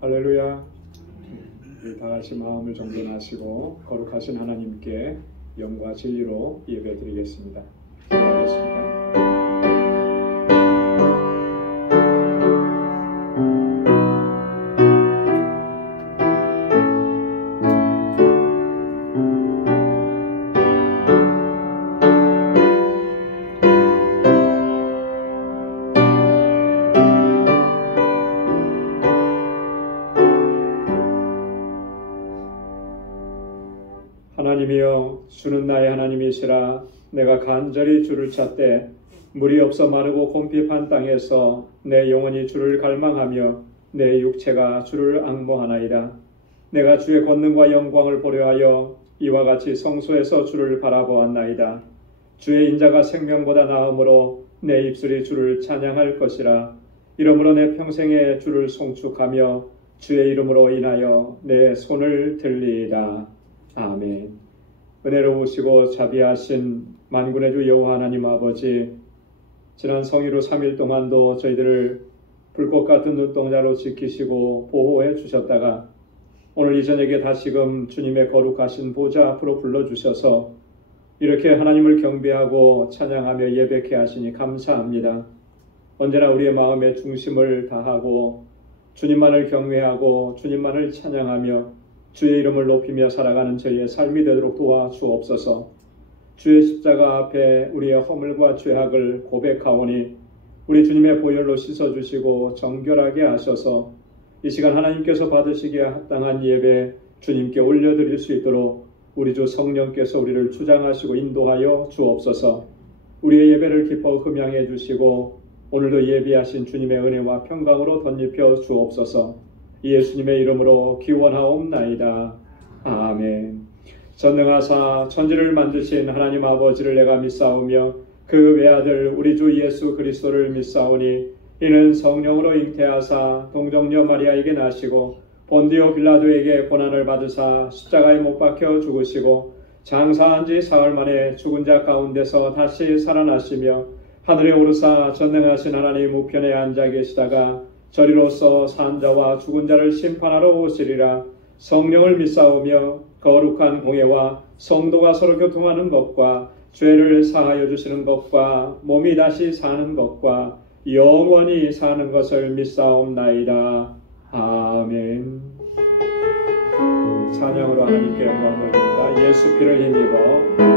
할렐루야. 다 같이 마음을 정돈하시고 거룩하신 하나님께 영과 진리로 예배드리겠습니다. 기도하겠습니다. 하나님이여, 주는 나의 하나님이시라. 내가 간절히 주를 찾되 물이 없어 마르고 곰핍한 땅에서 내 영혼이 주를 갈망하며 내 육체가 주를 앙모하나이다. 내가 주의 권능과 영광을 보려 하여 이와 같이 성소에서 주를 바라보았나이다. 주의 인자가 생명보다 나음으로 내 입술이 주를 찬양할 것이라. 이러므로 내 평생에 주를 송축하며 주의 이름으로 인하여 내 손을 들리이다. 아멘. 은혜로우시고 자비하신 만군의 주 여호와 하나님 아버지, 지난 성일후 3일 동안도 저희들을 불꽃 같은 눈동자로 지키시고 보호해 주셨다가 오늘 이 저녁에 다시금 주님의 거룩하신 보좌 앞으로 불러주셔서 이렇게 하나님을 경배하고 찬양하며 예배케 하시니 감사합니다. 언제나 우리의 마음의 중심을 다하고 주님만을 경외하고 주님만을 찬양하며 주의 이름을 높이며 살아가는 저희의 삶이 되도록 도와주옵소서. 주의 십자가 앞에 우리의 허물과 죄악을 고백하오니 우리 주님의 보혈로 씻어주시고 정결하게 하셔서 이 시간 하나님께서 받으시기에 합당한 예배 주님께 올려드릴 수 있도록 우리 주 성령께서 우리를 주장하시고 인도하여 주옵소서. 우리의 예배를 기뻐 흠양해 주시고 오늘도 예비하신 주님의 은혜와 평강으로 덧입혀 주옵소서. 예수님의 이름으로 기원하옵나이다. 아멘. 전능하사 천지를 만드신 하나님 아버지를 내가 믿사오며 그 외아들 우리 주 예수 그리스도를 믿사오니 이는 성령으로 잉태하사 동정녀 마리아에게 나시고 본디오 빌라도에게 고난을 받으사 십자가에 못 박혀 죽으시고 장사한 지 사흘 만에 죽은 자 가운데서 다시 살아나시며 하늘에 오르사 전능하신 하나님 우편에 앉아 계시다가 저리로서 산 자와 죽은 자를 심판하러 오시리라. 성령을 믿사오며 거룩한 공예와 성도가 서로 교통하는 것과 죄를 사하여 주시는 것과 몸이 다시 사는 것과 영원히 사는 것을 믿사옵나이다. 아멘. 찬양으로 하나님께 영광을 드립니다. 예수 피를 힘입어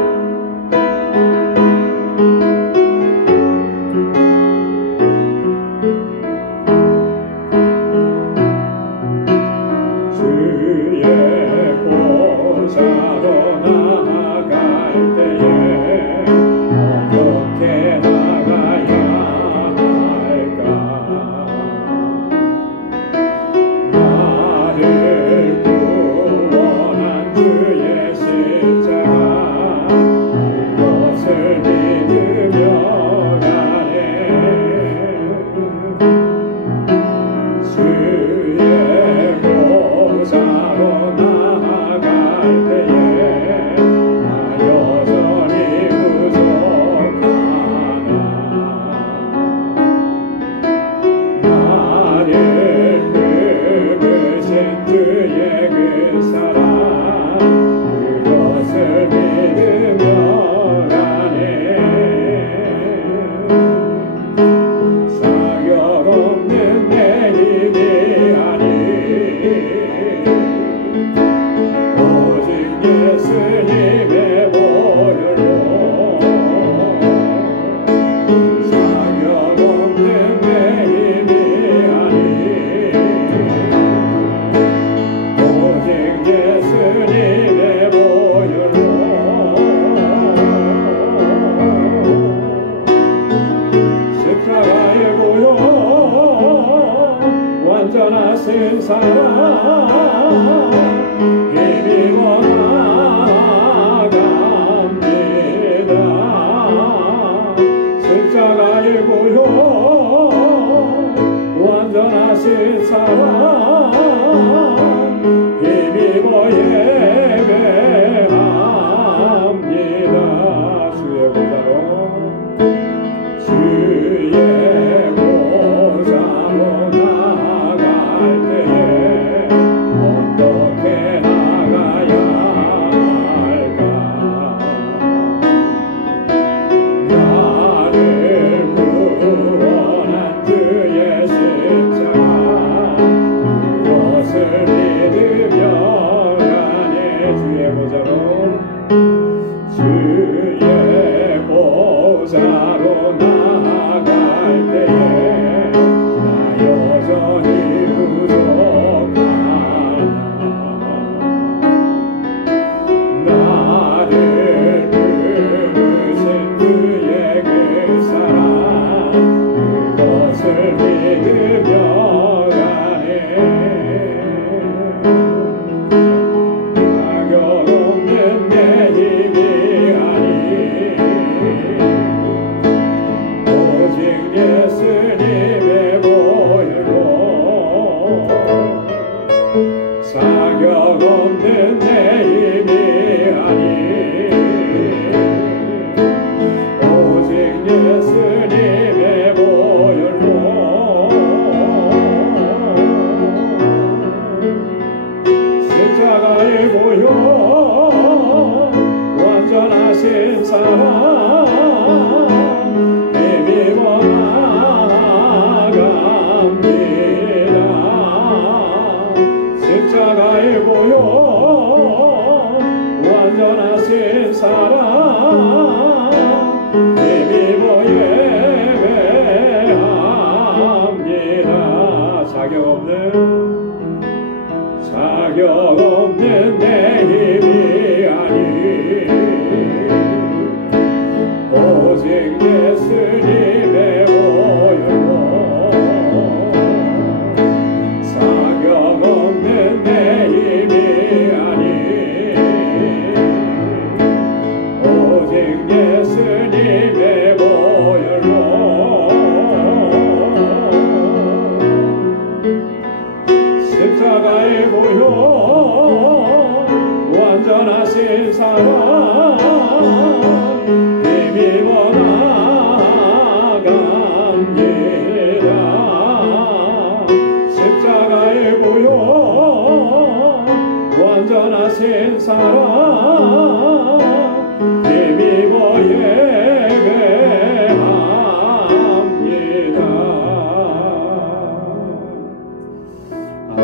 완전하신 사랑 힘입어 사랑 힘입어 나아갑니다. 십자가의 보혈 완전하신 사랑 힘입어 예배합니다. 자격 없는 내 힘이 아니 오직 예수님의 보혈로 자격 없는 내 힘이 아니 오직 예수님의 보혈로 십자가의 보혈 완전하신 사랑 힘입어 나아갑니다. 십자가의 보혈 완전하신 사랑 힘입어 예배합니다. 아멘.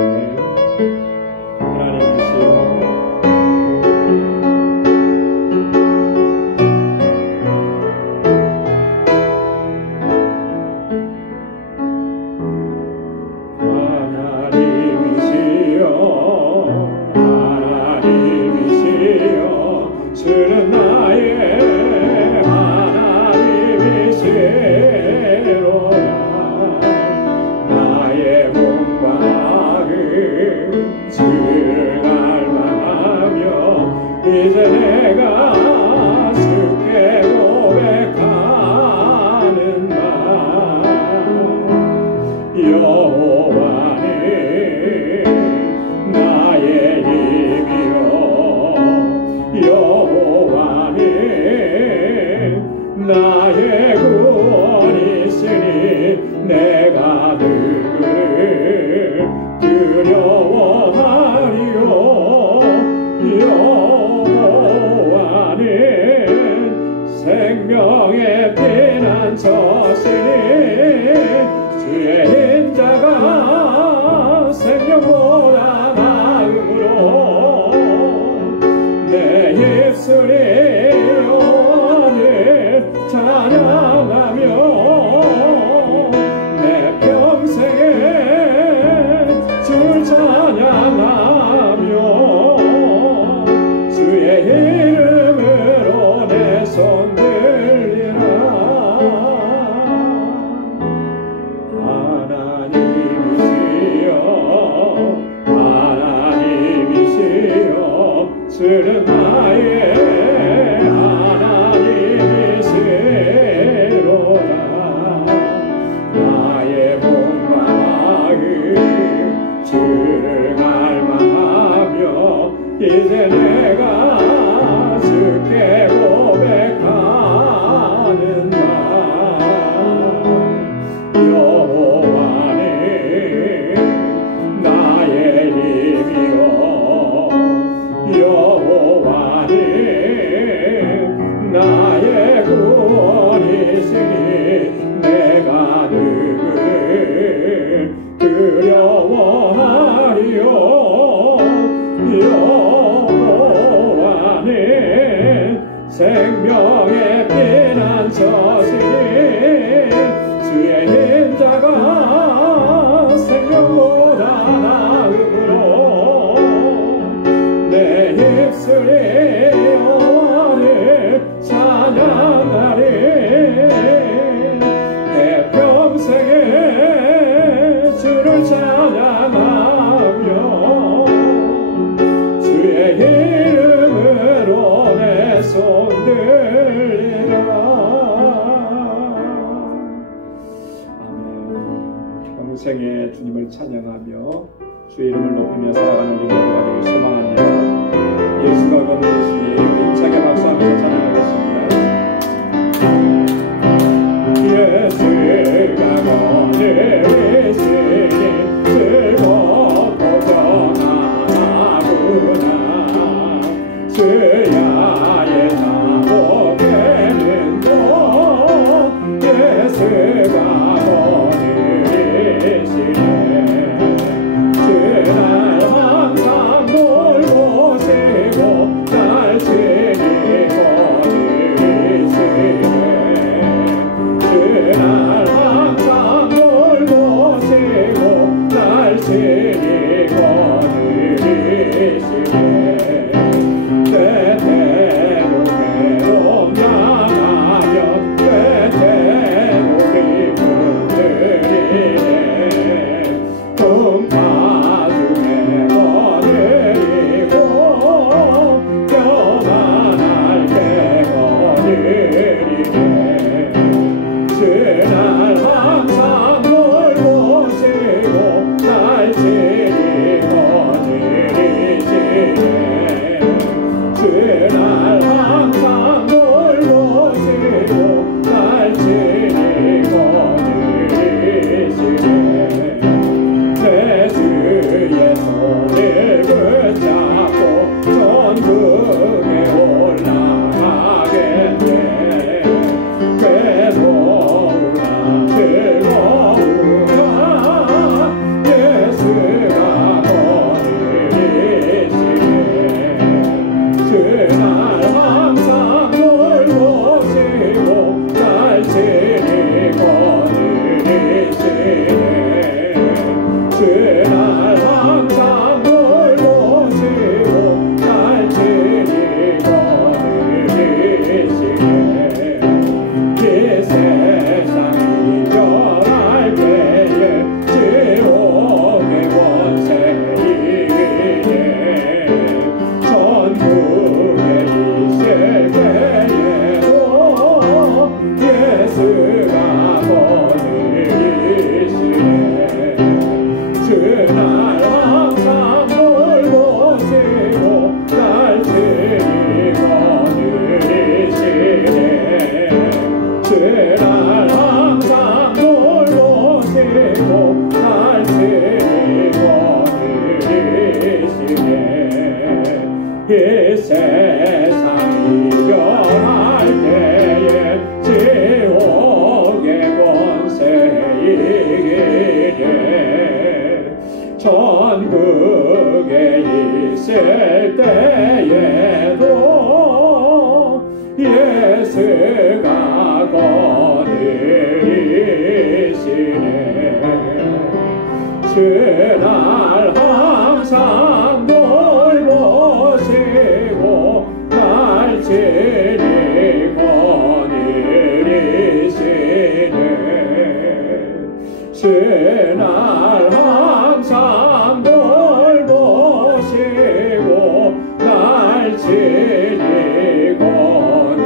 하나님이시여 주는 나의 하나님이시로다. 나의 몸과 마음 주를 갈망하며 이제 내가 주께 고백하는 말 여호와는 나의 힘이요 여호와는 나의 구원이시니 내가 누구를 두려워하리요. 여호와는 생명의 피난처시니 주의 인자가 생명보다 나음으로 내 입술이 여호와를 찬양하며 내 평생에 주를 찬양하며 주의 이름으로 내 손 들리라. 하나님이시여 주는 나의 하나님이시로다. 나의 몸과 마음 주를 갈망하며 이제 내가 주께 고백하는 말 여호와는 나의 힘이요 여호와는 나의 구원이시니 내가 누구를 두려워하리요. 여호와는 생명의 피난처시니 주의 인자가 생명보다 나음으로 내 입술이 여호와를 찬양하리. 내 평생에 주를 찬양하며 주의 이름으로 내 손 들리라. 아멘. 평생에 주님을 찬양하며 주의 이름을 높이며 살아가는 우리 모두가 되길 소망합니다. 예수가 건너주시니 힘차게 박수하면서 찬양하겠습니다. 예수가 건너주시니 즐겁고 평안하구나. 주야의 자복에 예수가 거느리시네 주날 항상 돌보시고 날 친히 거느리시네 주날 항상 돌보시고 날 친히 거느리시네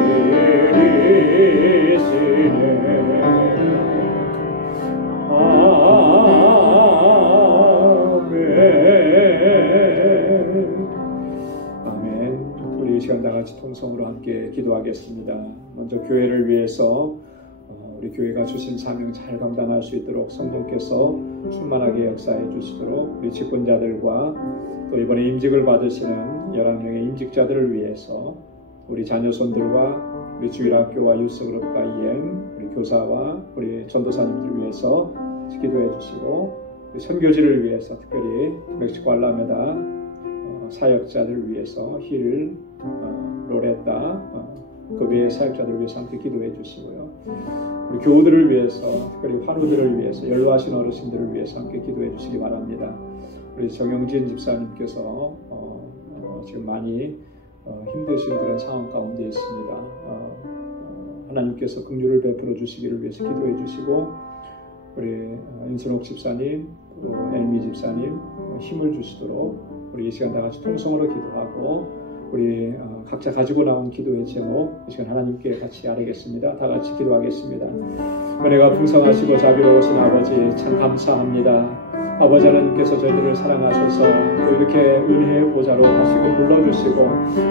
아멘. 우리 이 시간 다 같이 통성으로 함께 기도하겠습니다. 먼저 교회를 위해서 우리 교회가 주신 사명 잘 감당할 수 있도록 성령께서 충만하게 역사해 주시도록 우리 직분자들과 또 이번에 임직을 받으시는 11명의 임직자들을 위해서 우리 자녀손들과 우리 주일학교와 유스그룹과 이행 우리 교사와 우리 전도사님들 위해서 기도해 주시고 우리 선교지를 위해서 특별히 멕시코 알라메다 사역자들을 위해서 힐, 로레타 그 외의 사역자들을 위해서 함께 기도해 주시고요. 우리 교우들을 위해서 특별히 환우들을 위해서 연로하신 어르신들을 위해서 함께 기도해 주시기 바랍니다. 우리 정영진 집사님께서 지금 많이 힘드신 그런 상황 가운데 있습니다. 하나님께서 긍휼을 베풀어 주시기를 위해서 기도해 주시고 우리 인순옥 집사님, 또 엘미 집사님 힘을 주시도록 우리 이 시간 다 같이 통성으로 기도하고 우리 각자 가지고 나온 기도의 제목 이 시간 하나님께 같이 아뢰겠습니다. 다 같이 기도하겠습니다. 은혜가 풍성하시고 자비로우신 아버지 참 감사합니다. 아버지 하나님께서 저희들을 사랑하셔서 또 이렇게 은혜의 보좌로 다시금 불러주시고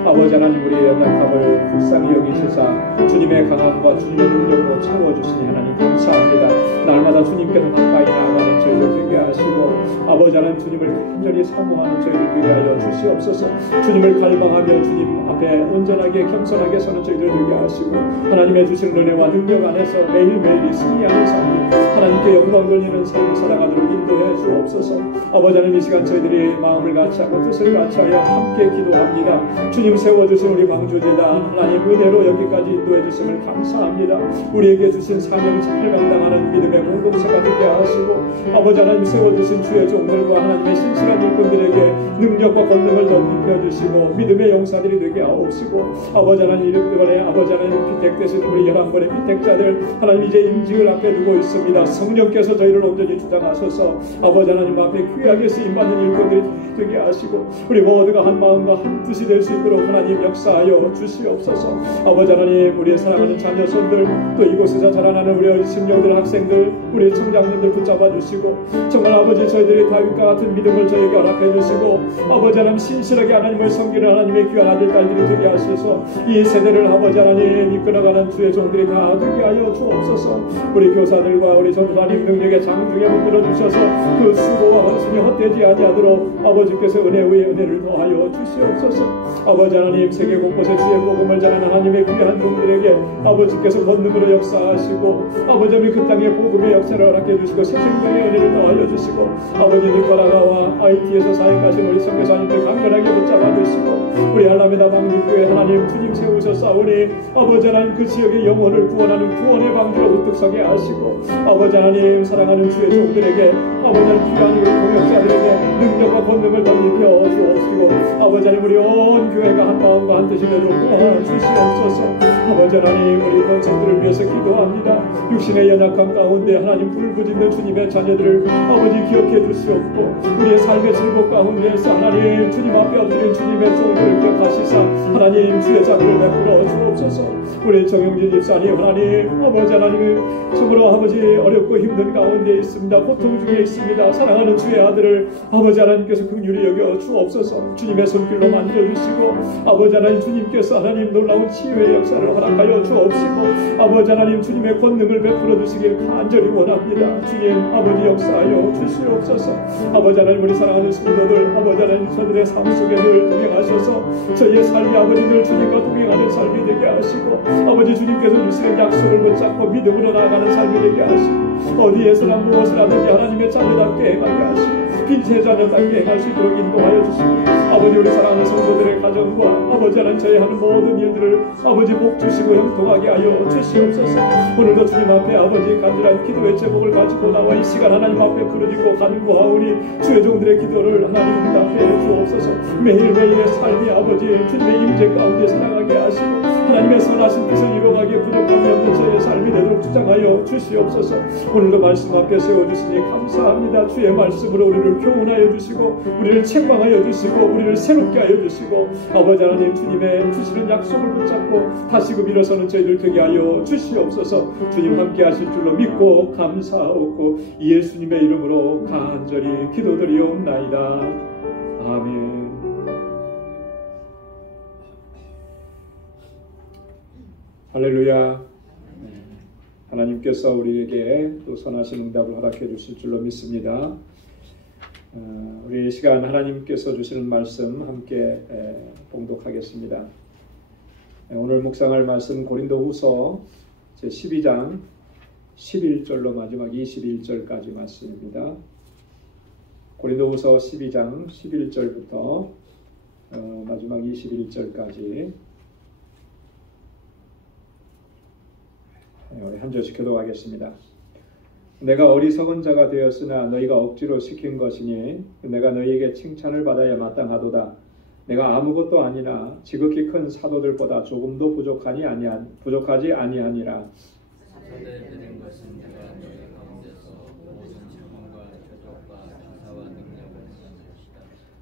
아버지 하나님 우리의 연약함을 불쌍히 여기시사 주님의 강함과 주님의 능력으로 채워주시니 하나님 감사합니다. 날마다 주님께서 가까이 나아가는 저희들 되게 하시고 아버지 하나님 주님을 간절히 사모하는 저희들 되게 하여 주시옵소서. 주님을 갈망하며 주님 앞에 온전하게 겸손하게 서는 저희들 되게 하시고 하나님의 주신 은혜와 능력 안에서 매일매일 승리하는 삶 하나님께 영광 돌리는 삶을 살아가도록 인도해 주옵소서. 아버지 하나님 이 시간 저희들이 마음을 같이하고 뜻을 같이하여 함께 기도합니다. 주님 세워주신 우리 방주제다 하나님 은혜로 여기까지 인도해 주심을 감사합니다. 우리에게 주신 사명 잘 감당하는 믿음의 공동체가 되게 하시고 아버지 하나님 세워주신 주의 종들과 하나님의 신실한 일꾼들에게 능력과 권능을 더 입혀주시고 믿음의 용사들이 되게 하옵시고 아버지 하나님 이번에 아버지 하나님 피택되신 우리 11번의 피택자들 하나님 이제 임직을 앞에 두고 있습니다. 성령께서 저희를 온전히 주장하셔서 아버지 하나님 앞에 귀하게 쓰임받는 일꾼들이 되게 하시고 우리 모두가 한 마음과 한 뜻이 될 수 있도록 하나님 역사하여 주시옵소서. 아버지 하나님 우리의 사랑하는 자녀손들 또 이곳에서 자라나는 우리 어린 심령들 학생들 우리 청장님들 붙잡아 주시고 정말 아버지 저희들이 다윗과 같은 믿음을 저에게 허락해 주시고 아버지 하나님 신실하게 하나님을 섬기는 하나님의 귀한 아들 딸들이 되게 하셔서 이 세대를 아버지 하나님 이끌어가는 주의 종들이 다 되게 하여 주옵소서. 우리 교사들과 우리 전도사님 능력의 장중에 붙들어 주셔서 그 수고와 헌신이 헛되지 아니하도록 아버지께서 은혜 위에 은혜를 더하여 주시옵소서. 아버지 하나님 세계 곳곳에 주의 복음을 전하는 하나님의 귀한 종들에게 아버지께서 권능으로 역사하시고 아버지 하나님 그 땅에 복음의 역사를 허락해 주시고 새 생명의 은혜를 더하여 주시고 아버지 니카라가와 IT에서 사역하신 우리 선교사님들 강건하게 붙잡아 주시고 우리 알라메다 방주교회 하나님 주님 세우셨사오니 아버지 하나님 그 지역의 영혼을 구원하는 구원의 방주로 우뚝 서게 하시고 아버지 하나님 사랑하는 주의 종들에게 아버지 하나님 귀한 우리 동역자들에게 능력과 권능을 덧입혀 주옵시고 아버지 하나님 우리 온 교회가 한 마음과 한 뜻이 되도록 도와주시옵소서. 아버지 하나님 우리 권성들을 위해서 기도합니다. 육신의 연약함 가운데 하나님 불부짖는 주님의 자녀들을 아버지 기억해 주시옵고 우리의 삶의 즐겁 가운데서 하나님 주님 앞에 엎드린 주님의 종들을 기억하시사 하나님 주의 자비를 베풀어 주옵소서. 우리 정영진 집사님 하나님 아버지 하나님 정말로 아버지 어렵고 힘든 가운데 있습니다. 고통 중에 있습니다. 사랑하는 주의 아들을 아버지 하나님께서 긍휼히 여겨 주옵소서. 주님의 손길로 만져주시고 아버지 하나님 주님께서 하나님 놀라운 치유의 역사를 허락하여 주옵시고 아버지 하나님 주님의 권능을 베풀어 주시길 간절히 원합니다. 주님 아버지 역사하여 주시옵소서. 아버지 하나님 우리 사랑하는 성도들 아버지 하나님 저들의 삶 속에 늘 동행하셔서 저희의 삶이 아버지 늘 주님과 동행하는 삶이 되게 하시고 아버지 주님께서 주시는 약속을 붙잡고 믿음으로 나아가는 삶이 되게 하시고 어디에서나 무엇을 하든지 하나님의 자녀답게 행하게 하시고 빈세 자녀답게 행할 수 있도록 인도하여 주시고 아버지 우리 사랑하는 성도들의 가정과 아버지 하나님 저희 하는 모든 일들을 아버지 복 주시고 형통하게 하여 주시옵소서. 오늘도 주님 앞에 아버지 간절한 기도의 제목을 가지고 나와 이 시간 하나님 앞에 부르짖고 간구하오니 주의 종들의 기도를 하나님 응답해 주옵소서. 매일매일의 삶이 아버지 주님의 임재 가운데 살아가게 하시고 하나님의 선하신 뜻을 이루어가기에 부족함이 없는 저의 삶이 되도록 주장하여 주시옵소서. 오늘도 말씀 앞에 세워주시니 감사합니다. 주의 말씀으로 우리를 교훈하여 주시고 우리를 책망하여 주시고 우리를 새롭게 하여 주시고 아버지 하나님 주님의 주시는 약속을 붙잡고 다시금 일어서는 저희들 되게 하여 주시옵소서. 주님 함께 하실 줄로 믿고 감사하옵고 예수님의 이름으로 간절히 기도드리옵나이다. 아멘. 할렐루야. 하나님께서 우리에게 또 선하신 응답을 허락해 주실 줄로 믿습니다. 우리 이 시간 하나님께서 주시는 말씀 함께 봉독하겠습니다. 오늘 묵상할 말씀 고린도후서 제12장 11절로 마지막 21절까지 말씀입니다. 고린도후서 12장 11절부터 마지막 21절까지 우리 한 절씩 교독하겠습니다. 내가 어리석은 자가 되었으나 너희가 억지로 시킨 것이니 내가 너희에게 칭찬을 받아야 마땅하도다. 내가 아무것도 아니나 지극히 큰 사도들보다 조금도 부족하지 아니하니라.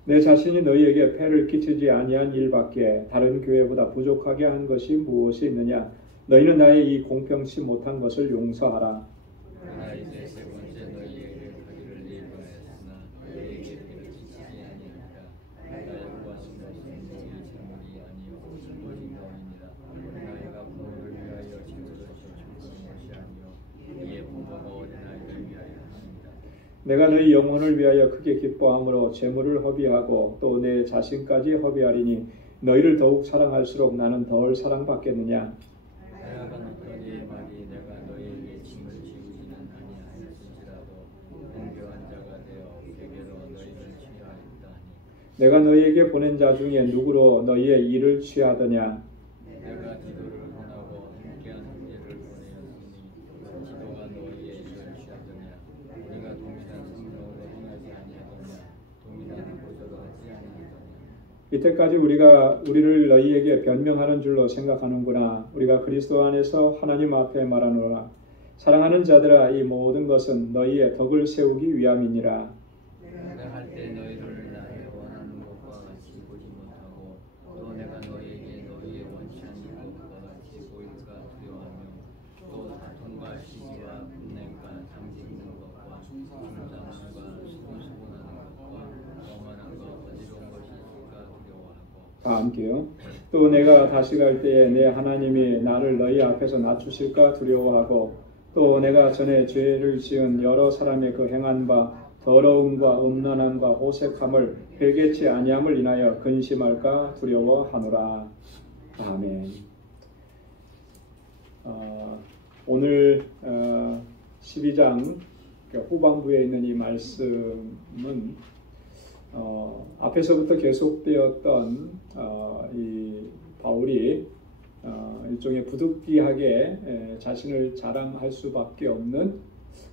내 자신이 너희에게 폐를 끼치지 아니한 일밖에 다른 교회보다 부족하게 한 것이 무엇이 있느냐. 너희는 나의 이 공평치 못한 것을 용서하라. 내가 너희 영혼을 위하여 크게 기뻐함으로 재물을 허비하고 또 내 자신까지 허비하리니 너희를 더욱 사랑할수록 나는 덜 사랑받겠느냐. 내가 너희에게 보낸 자 중에 누구로 너희의 일을 취하더냐. 내가 기도를 하고 함께한 형제를 보내었으니 기도가 너희의 일을 취하더냐. 우리가 동일한 성령으로 행하지 아니하더냐. 동일한 고소도 하지 아니하더냐. 이때까지 우리가 우리를 너희에게 변명하는 줄로 생각하는구나. 우리가 그리스도 안에서 하나님 앞에 말하노라. 사랑하는 자들아, 이 모든 것은 너희의 덕을 세우기 위함이니라. 내가 할 때 너희를 나의 원하는 것과 같이 보지 못하고 또 내가 너희에게 너희의 원치 않는 것과 같이 보일까 두려워하며 또 다툼과 시기와 분냄과 당짓는 것과 중상함과 수군수군하는 것과 거만한 것 어지러운 것이 있을까 두려워하고. 다 함께요. 또 내가 다시 갈 때에 내 하나님이 나를 너희 앞에서 낮추실까 두려워하고 또 내가 전에 죄를 지은 여러 사람의 그 행한 바 더러움과 음란함과 호색함을 회개치 아니함을 인하여 근심할까 두려워하노라. 아멘. 오늘 12장 후반부에 있는 이 말씀은 앞에서부터 계속되었던 이 바울이 일종의 부득이하게 자신을 자랑할 수밖에 없는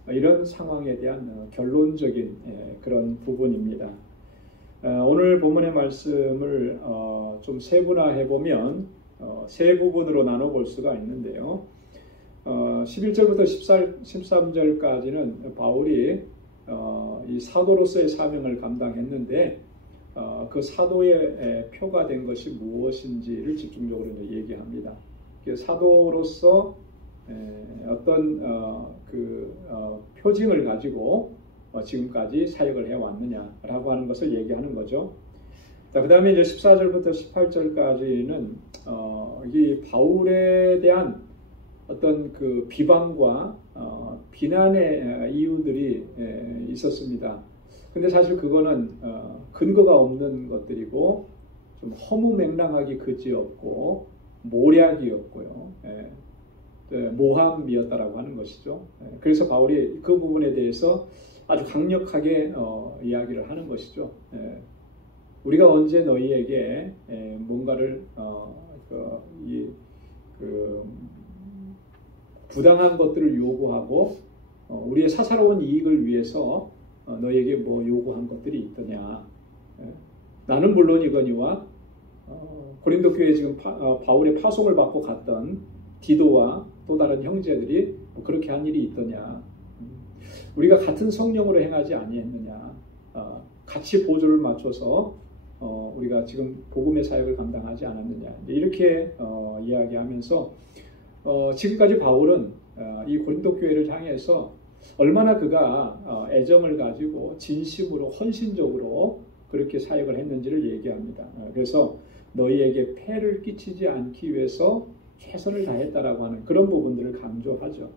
이런 상황에 대한 결론적인 그런 부분입니다. 오늘 본문의 말씀을 좀 세분화해 보면 세 부분으로 나눠볼 수가 있는데요. 11절부터 13절까지는 바울이 이 사도로서의 사명을 감당했는데 그 사도의 표가 된 것이 무엇인지를 집중적으로 얘기합니다. 사도로서 어떤 표징을 가지고 지금까지 사역을 해왔느냐라고 하는 것을 얘기하는 거죠. 그 다음에 이제 14절부터 18절까지는 이 바울에 대한 어떤 그 비방과 비난의 이유들이 있었습니다. 근데 사실 그거는 근거가 없는 것들이고 좀 허무맹랑하기 그지없고 모략이었고요. 모함이었다라고 하는 것이죠. 그래서 바울이 그 부분에 대해서 아주 강력하게 이야기를 하는 것이죠. 우리가 언제 너희에게 뭔가를 부당한 것들을 요구하고 우리의 사사로운 이익을 위해서 너희에게 뭐 요구한 것들이 있더냐. 나는 물론이거니와 고린도 교회에 지금 바울의 파송을 받고 갔던 디도와 또 다른 형제들이 뭐 그렇게 한 일이 있더냐. 우리가 같은 성령으로 행하지 아니했느냐. 같이 보조를 맞춰서 우리가 지금 복음의 사역을 감당하지 않았느냐. 이렇게 이야기하면서 지금까지 바울은 이 고린도 교회를 향해서 얼마나 그가 애정을 가지고 진심으로 헌신적으로 그렇게 사역을 했는지를 얘기합니다. 그래서 너희에게 폐를 끼치지 않기 위해서 최선을 다했다라고 하는 그런 부분들을 강조하죠.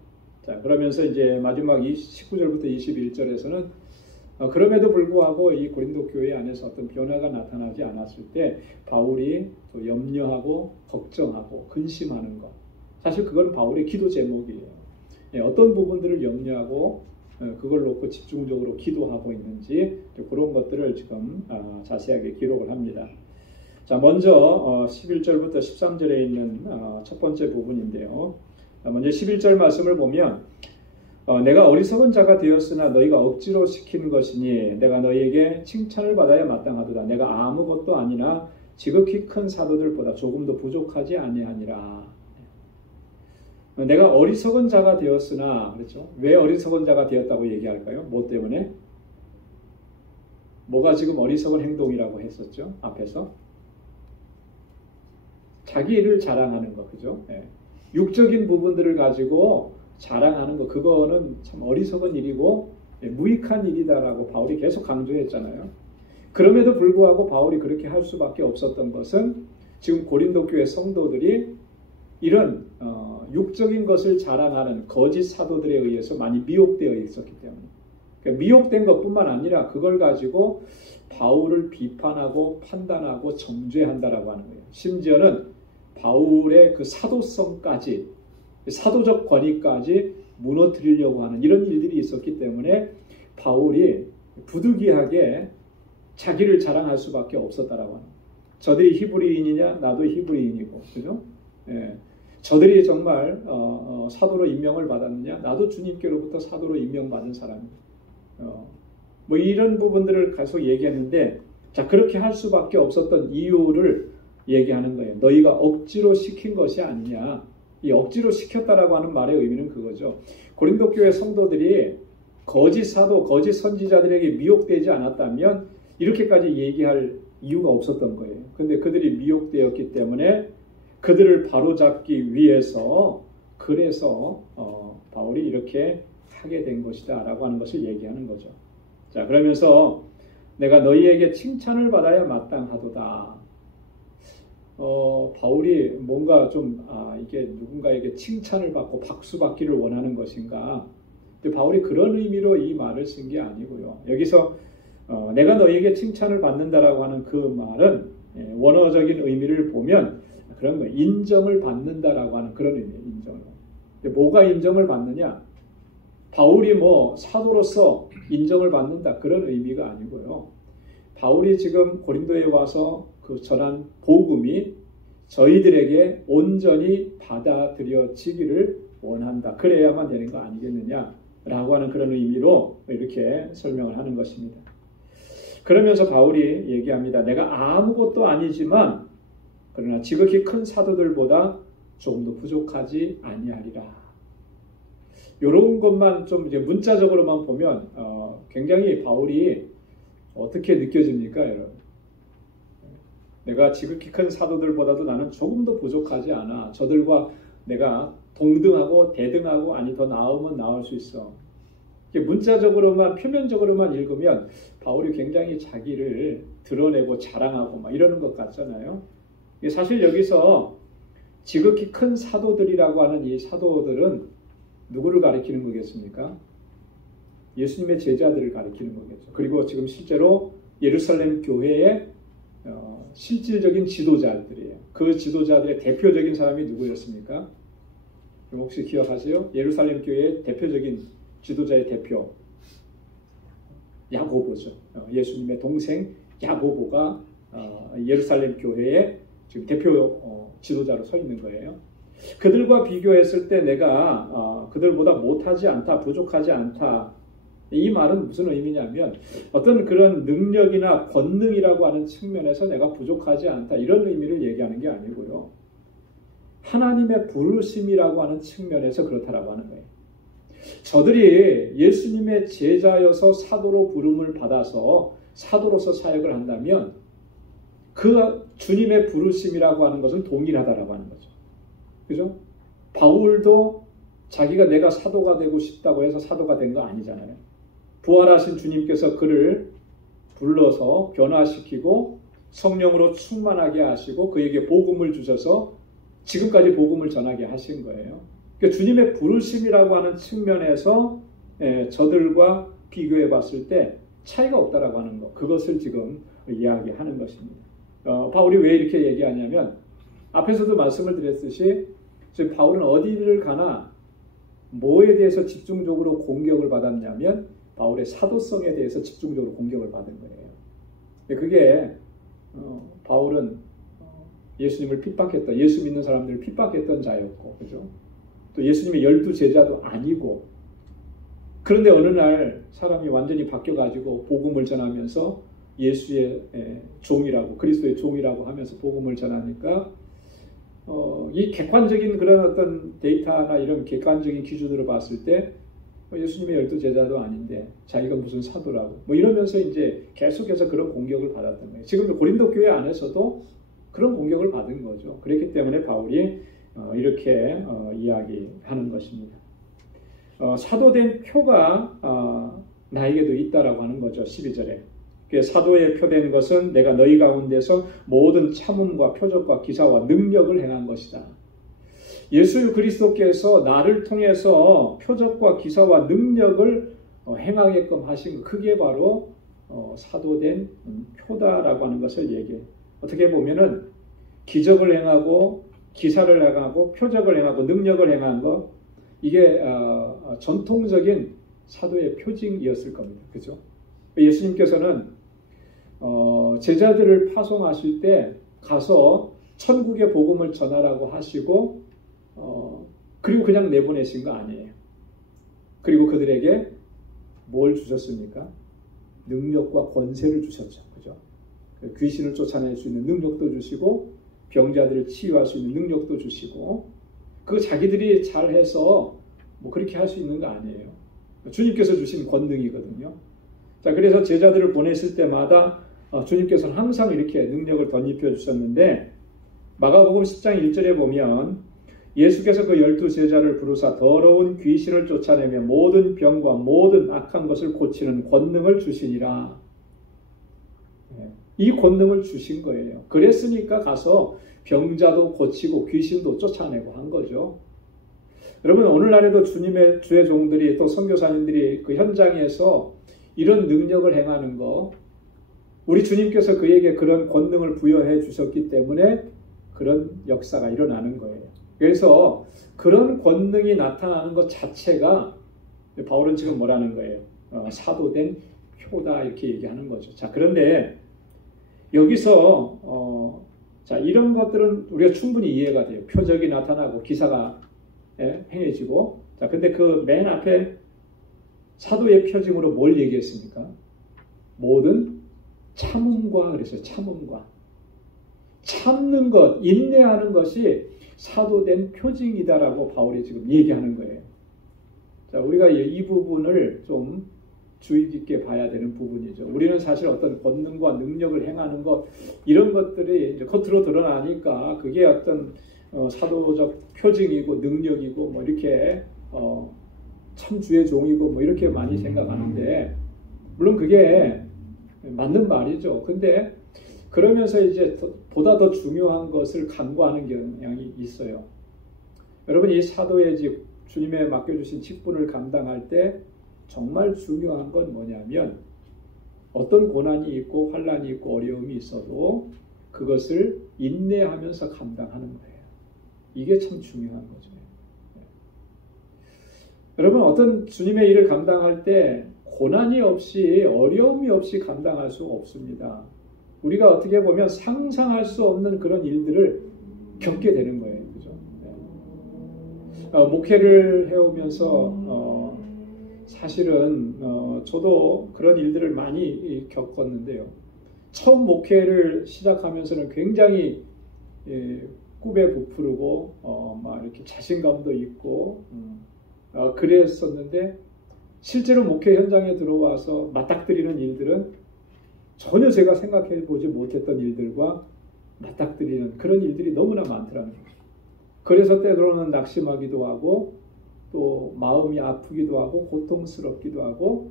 자, 그러면서 이제 마지막 19절부터 21절에서는 그럼에도 불구하고 이 고린도 교회 안에서 어떤 변화가 나타나지 않았을 때 바울이 또 염려하고 걱정하고 근심하는 것. 사실 그건 바울의 기도 제목이에요. 어떤 부분들을 염려하고 그걸 놓고 집중적으로 기도하고 있는지 그런 것들을 지금 자세하게 기록을 합니다. 자, 먼저 11절부터 13절에 있는 첫 번째 부분인데요. 먼저 11절 말씀을 보면 내가 어리석은 자가 되었으나 너희가 억지로 시킨 것이니 내가 너희에게 칭찬을 받아야 마땅하도다. 내가 아무것도 아니나 지극히 큰 사도들보다 조금도 부족하지 아니하니라. 내가 어리석은 자가 되었으나 그렇죠? 왜 어리석은 자가 되었다고 얘기할까요? 뭐 때문에? 뭐가 지금 어리석은 행동이라고 했었죠? 앞에서 자기 일을 자랑하는 거, 그죠? 육적인 부분들을 가지고 자랑하는 거, 그거는 참 어리석은 일이고 무익한 일이다라고 바울이 계속 강조했잖아요. 그럼에도 불구하고 바울이 그렇게 할 수밖에 없었던 것은 지금 고린도 교회 성도들이 이런 육적인 것을 자랑하는 거짓 사도들에 의해서 많이 미혹되어 있었기 때문에, 그러니까 미혹된 것뿐만 아니라 그걸 가지고 바울을 비판하고 판단하고 정죄한다라고 하는 거예요. 심지어는 바울의 그 사도성까지, 사도적 권위까지 무너뜨리려고 하는 이런 일들이 있었기 때문에 바울이 부득이하게 자기를 자랑할 수밖에 없었다라고 하는 거예요. 저들이 히브리인이냐? 나도 히브리인이고, 그죠? 저들이 정말 사도로 임명을 받았느냐? 나도 주님께로부터 사도로 임명받은 사람이에요. 뭐 이런 부분들을 계속 얘기했는데, 자, 그렇게 할 수밖에 없었던 이유를 얘기하는 거예요. 너희가 억지로 시킨 것이 아니냐. 이 억지로 시켰다라고 하는 말의 의미는 그거죠. 고린도 교회 성도들이 거짓 사도, 거짓 선지자들에게 미혹되지 않았다면 이렇게까지 얘기할 이유가 없었던 거예요. 근데 그들이 미혹되었기 때문에 그들을 바로잡기 위해서 그래서 바울이 이렇게 하게 된 것이다 라고 하는 것을 얘기하는 거죠. 자, 그러면서 내가 너희에게 칭찬을 받아야 마땅하도다. 바울이 뭔가 좀 이게 누군가에게 칭찬을 받고 박수 받기를 원하는 것인가? 근데 바울이 그런 의미로 이 말을 쓴 게 아니고요. 여기서 내가 너희에게 칭찬을 받는다라고 하는 그 말은 원어적인 의미를 보면 그런 거예요. 인정을 받는다라고 하는 그런 의미예요. 인정을. 뭐가 인정을 받느냐? 바울이 뭐 사도로서 인정을 받는다 그런 의미가 아니고요. 바울이 지금 고린도에 와서 그 전한 복음이 저희들에게 온전히 받아들여지기를 원한다. 그래야만 되는 거 아니겠느냐라고 하는 그런 의미로 이렇게 설명을 하는 것입니다. 그러면서 바울이 얘기합니다. 내가 아무것도 아니지만 그러나 지극히 큰 사도들보다 조금도 부족하지 아니하리라. 이런 것만 좀 이제 문자적으로만 보면 굉장히 바울이 어떻게 느껴집니까, 여러분? 내가 지극히 큰 사도들보다도 나는 조금도 부족하지 않아. 저들과 내가 동등하고 대등하고 아니 더 나으면 나을 수 있어. 문자적으로만 표면적으로만 읽으면 바울이 굉장히 자기를 드러내고 자랑하고 막 이러는 것 같잖아요. 사실 여기서 지극히 큰 사도들이라고 하는 이 사도들은 누구를 가리키는 거겠습니까? 예수님의 제자들을 가리키는 거겠죠. 그리고 지금 실제로 예루살렘 교회의 실질적인 지도자들이에요. 그 지도자들의 대표적인 사람이 누구였습니까? 혹시 기억하세요? 예루살렘 교회의 대표적인 지도자의 대표 야고보죠. 예수님의 동생 야고보가 예루살렘 교회의 지금 대표 지도자로 서 있는 거예요. 그들과 비교했을 때 내가 그들보다 못하지 않다, 부족하지 않다. 이 말은 무슨 의미냐면 어떤 그런 능력이나 권능이라고 하는 측면에서 내가 부족하지 않다 이런 의미를 얘기하는 게 아니고요. 하나님의 부르심이라고 하는 측면에서 그렇다라고 하는 거예요. 저들이 예수님의 제자여서 사도로 부름을 받아서 사도로서 사역을 한다면 그 주님의 부르심이라고 하는 것은 동일하다라고 하는 거죠. 그죠? 바울도 자기가 내가 사도가 되고 싶다고 해서 사도가 된 거 아니잖아요. 부활하신 주님께서 그를 불러서 변화시키고 성령으로 충만하게 하시고 그에게 복음을 주셔서 지금까지 복음을 전하게 하신 거예요. 그러니까 주님의 부르심이라고 하는 측면에서 저들과 비교해 봤을 때 차이가 없다라고 하는 것, 그것을 지금 이야기하는 것입니다. 바울이 왜 이렇게 얘기하냐면 앞에서도 말씀을 드렸듯이 지금 바울은 어디를 가나 뭐에 대해서 집중적으로 공격을 받았냐면 바울의 사도성에 대해서 집중적으로 공격을 받은 거예요. 그게 바울은 예수님을 핍박했던, 예수 믿는 사람들을 핍박했던 자였고, 그죠? 또 예수님의 12 제자도 아니고, 그런데 어느 날 사람이 완전히 바뀌어가지고 복음을 전하면서 예수의 종이라고, 그리스도의 종이라고 하면서 복음을 전하니까 이 객관적인 그런 어떤 데이터나 이런 객관적인 기준으로 봤을 때 예수님의 12 제자도 아닌데 자기가 무슨 사도라고 뭐 이러면서 이제 계속해서 그런 공격을 받았던 거예요. 지금 고린도 교회 안에서도 그런 공격을 받은 거죠. 그렇기 때문에 바울이 이렇게 이야기하는 것입니다. 사도된 표가 나에게도 있다라고 하는 거죠. 12절에. 사도의 표된 것은 내가 너희 가운데서 모든 참음과 표적과 기사와 능력을 행한 것이다. 예수 그리스도께서 나를 통해서 표적과 기사와 능력을 행하게끔 하신 것, 그게 바로 사도된 표다라고 하는 것을 얘기해요. 어떻게 보면은 기적을 행하고 기사를 행하고 표적을 행하고 능력을 행한 것, 이게 전통적인 사도의 표징이었을 겁니다. 그죠? 예수님께서는 제자들을 파송하실 때 가서 천국의 복음을 전하라고 하시고 그리고 그냥 내보내신 거 아니에요. 그리고 그들에게 뭘 주셨습니까? 능력과 권세를 주셨죠. 그죠? 귀신을 쫓아낼 수 있는 능력도 주시고 병자들을 치유할 수 있는 능력도 주시고, 그 자기들이 잘해서 뭐 그렇게 할 수 있는 거 아니에요. 주님께서 주신 권능이거든요. 자, 그래서 제자들을 보냈을 때마다 주님께서는 항상 이렇게 능력을 덧입혀 주셨는데, 마가복음 10장 1절에 보면 예수께서 그 12 제자를 부르사 더러운 귀신을 쫓아내며 모든 병과 모든 악한 것을 고치는 권능을 주시니라. 이 권능을 주신 거예요. 그랬으니까 가서 병자도 고치고 귀신도 쫓아내고 한 거죠. 여러분, 오늘날에도 주의 종들이 또 선교사님들이 그 현장에서 이런 능력을 행하는 거, 우리 주님께서 그에게 그런 권능을 부여해 주셨기 때문에 그런 역사가 일어나는 거예요. 그래서 그런 권능이 나타나는 것 자체가 바울은 지금 뭐라는 거예요? 사도된 표다, 이렇게 얘기하는 거죠. 자, 그런데 여기서 자, 이런 것들은 우리가 충분히 이해가 돼요. 표적이 나타나고 기사가 행해지고. 자, 근데 그 맨 앞에 사도의 표징으로 뭘 얘기했습니까? 모든 참음과 그랬어요. 참음과. 참는 것, 인내하는 것이 사도된 표징이다라고 바울이 지금 얘기하는 거예요. 자, 우리가 이 부분을 좀 주의 깊게 봐야 되는 부분이죠. 우리는 사실 어떤 권능과 능력을 행하는 것, 이런 것들이 이제 겉으로 드러나니까 그게 어떤 사도적 표징이고 능력이고 뭐 이렇게 참 주의 종이고 뭐 이렇게 많이 생각하는데, 물론 그게 맞는 말이죠. 근데 그러면서 이제 보다 더 중요한 것을 간과하는 경향이 있어요. 여러분, 이 사도의 직, 주님의 맡겨주신 직분을 감당할 때 정말 중요한 건 뭐냐면, 어떤 고난이 있고 환난이 있고 어려움이 있어도 그것을 인내하면서 감당하는 거예요. 이게 참 중요한 거죠. 여러분, 어떤 주님의 일을 감당할 때 고난이 없이, 어려움이 없이 감당할 수 없습니다. 우리가 어떻게 보면 상상할 수 없는 그런 일들을 겪게 되는 거예요. 그죠? 목회를 해오면서 사실은 저도 그런 일들을 많이 겪었는데요. 처음 목회를 시작하면서는 굉장히 꿈에 부풀고 막 이렇게 자신감도 있고 그랬었는데 실제로 목회 현장에 들어와서 맞닥뜨리는 일들은 전혀 제가 생각해 보지 못했던 일들과 맞닥뜨리는 그런 일들이 너무나 많더라고요. 그래서 때로는 낙심하기도 하고 또 마음이 아프기도 하고 고통스럽기도 하고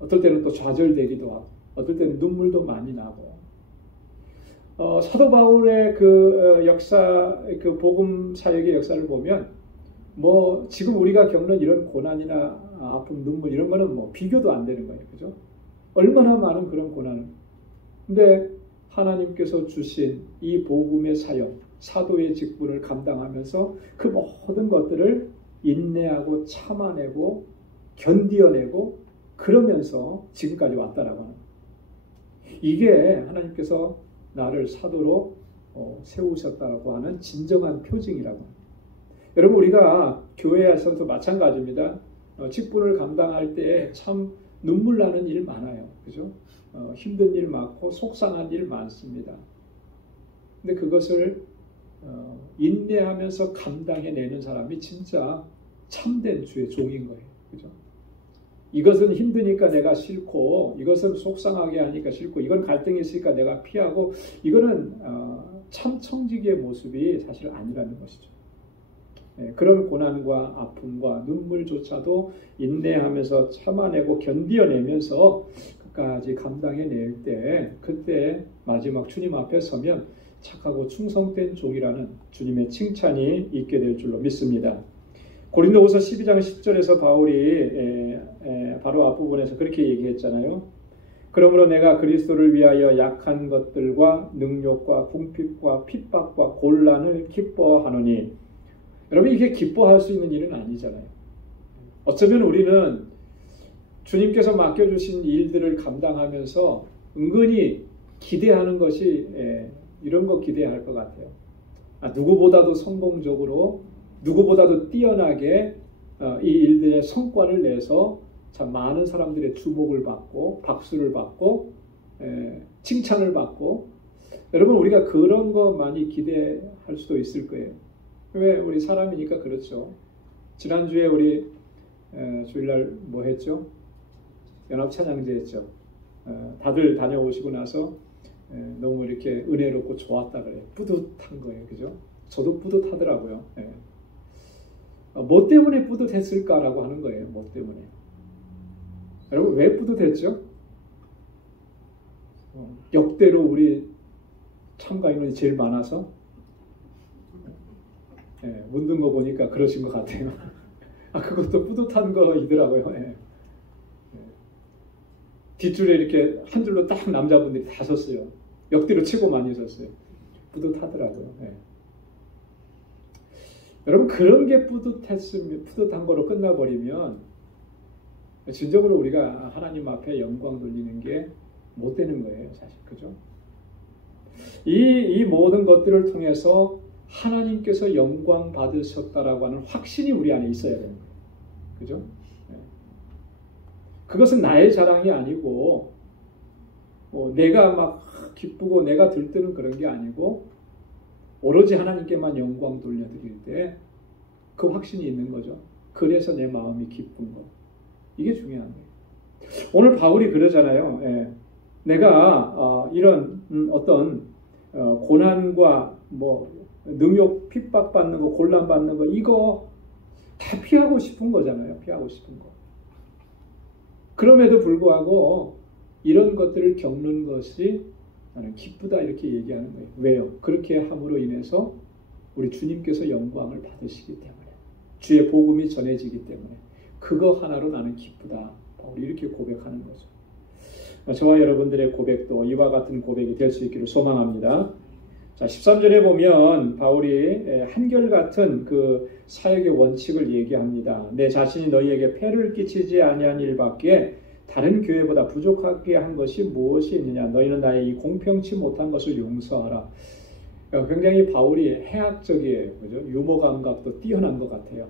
어떨 때는 또 좌절되기도 하고 어떨 때는 눈물도 많이 나고 사도 바울의 그 역사, 그 복음 사역의 역사를 보면 뭐 지금 우리가 겪는 이런 고난이나 아픔, 눈물 이런 거는 뭐 비교도 안 되는 거예요. 그죠? 얼마나 많은 그런 고난을. 근데 하나님께서 주신 이 복음의 사역, 사도의 직분을 감당하면서 그 모든 것들을 인내하고 참아내고 견디어내고 그러면서 지금까지 왔다라고 하는 거예요. 이게 하나님께서 나를 사도로 세우셨다라고 하는 진정한 표징이라고 합니다. 여러분, 우리가 교회에서도 마찬가지입니다. 직분을 감당할 때 참 눈물 나는 일 많아요. 그죠? 힘든 일 많고 속상한 일 많습니다. 근데 그것을 인내하면서 감당해내는 사람이 진짜 참된 주의 종인 거예요. 그죠? 이것은 힘드니까 내가 싫고 이것은 속상하게 하니까 싫고 이건 갈등이 있으니까 내가 피하고 이거는 참 청지기의 모습이 사실 아니라는 것이죠. 그런 고난과 아픔과 눈물조차도 인내하면서 참아내고 견디어내면서 끝까지 감당해낼 때 그때 마지막 주님 앞에 서면 착하고 충성된 종이라는 주님의 칭찬이 있게 될 줄로 믿습니다. 고린도후서 12장 10절에서 바울이 바로 앞부분에서 그렇게 얘기했잖아요. 그러므로 내가 그리스도를 위하여 약한 것들과 능욕과 궁핍과 핍박과 곤란을 기뻐하노니. 여러분, 이게 기뻐할 수 있는 일은 아니잖아요. 어쩌면 우리는 주님께서 맡겨주신 일들을 감당하면서 은근히 기대하는 것이 이런 거 기대할 것 같아요. 누구보다도 성공적으로 누구보다도 뛰어나게 이 일들의 성과를 내서 참 많은 사람들의 주목을 받고 박수를 받고 칭찬을 받고 여러분, 우리가 그런 거 많이 기대할 수도 있을 거예요. 왜? 우리 사람이니까 그렇죠. 지난주에 우리 주일날 뭐 했죠? 연합찬양제 했죠. 다들 다녀오시고 나서 너무 이렇게 은혜롭고 좋았다 그래요. 뿌듯한 거예요. 그죠? 저도 뿌듯하더라고요. 뭐 때문에 뿌듯했을까라고 하는 거예요. 뭐 때문에. 여러분, 왜 뿌듯했죠? 역대로 우리 참가 인원이 제일 많아서 묻는 거 보니까 그러신 것 같아요. 그것도 뿌듯한 거이더라고요. 뒷줄에 이렇게 한 줄로 딱 남자분들이 다 섰어요. 역대로 최고 많이 섰어요. 뿌듯하더라고요. 여러분, 그런 게 뿌듯한 거로 끝나버리면 진정으로 우리가 하나님 앞에 영광 돌리는 게 못 되는 거예요, 사실. 그죠? 이 모든 것들을 통해서 하나님께서 영광 받으셨다라고 하는 확신이 우리 안에 있어야 되는 거예요. 그죠? 그것은 나의 자랑이 아니고 내가 막 기쁘고 내가 들뜨는 그런 게 아니고 오로지 하나님께만 영광 돌려드릴 때 그 확신이 있는 거죠. 그래서 내 마음이 기쁜 거. 이게 중요한 거예요. 오늘 바울이 그러잖아요. 내가 이런 어떤 고난과 능욕, 핍박받는 거, 곤란받는 거 이거 다 피하고 싶은 거잖아요. 피하고 싶은 거. 그럼에도 불구하고 이런 것들을 겪는 것이 나는 기쁘다 이렇게 얘기하는 거예요. 왜요? 그렇게 함으로 인해서 우리 주님께서 영광을 받으시기 때문에 주의 복음이 전해지기 때문에 그거 하나로 나는 기쁘다. 바울이 이렇게 고백하는 거죠. 저와 여러분들의 고백도 이와 같은 고백이 될 수 있기를 소망합니다. 자, 13절에 보면 바울이 한결같은 그 사역의 원칙을 얘기합니다. 내 자신이 너희에게 폐를 끼치지 아니한 일밖에 다른 교회보다 부족하게 한 것이 무엇이 있느냐. 너희는 나의 이 공평치 못한 것을 용서하라. 굉장히 바울이 해학적이에요. 그죠? 유머 감각도 뛰어난 것 같아요.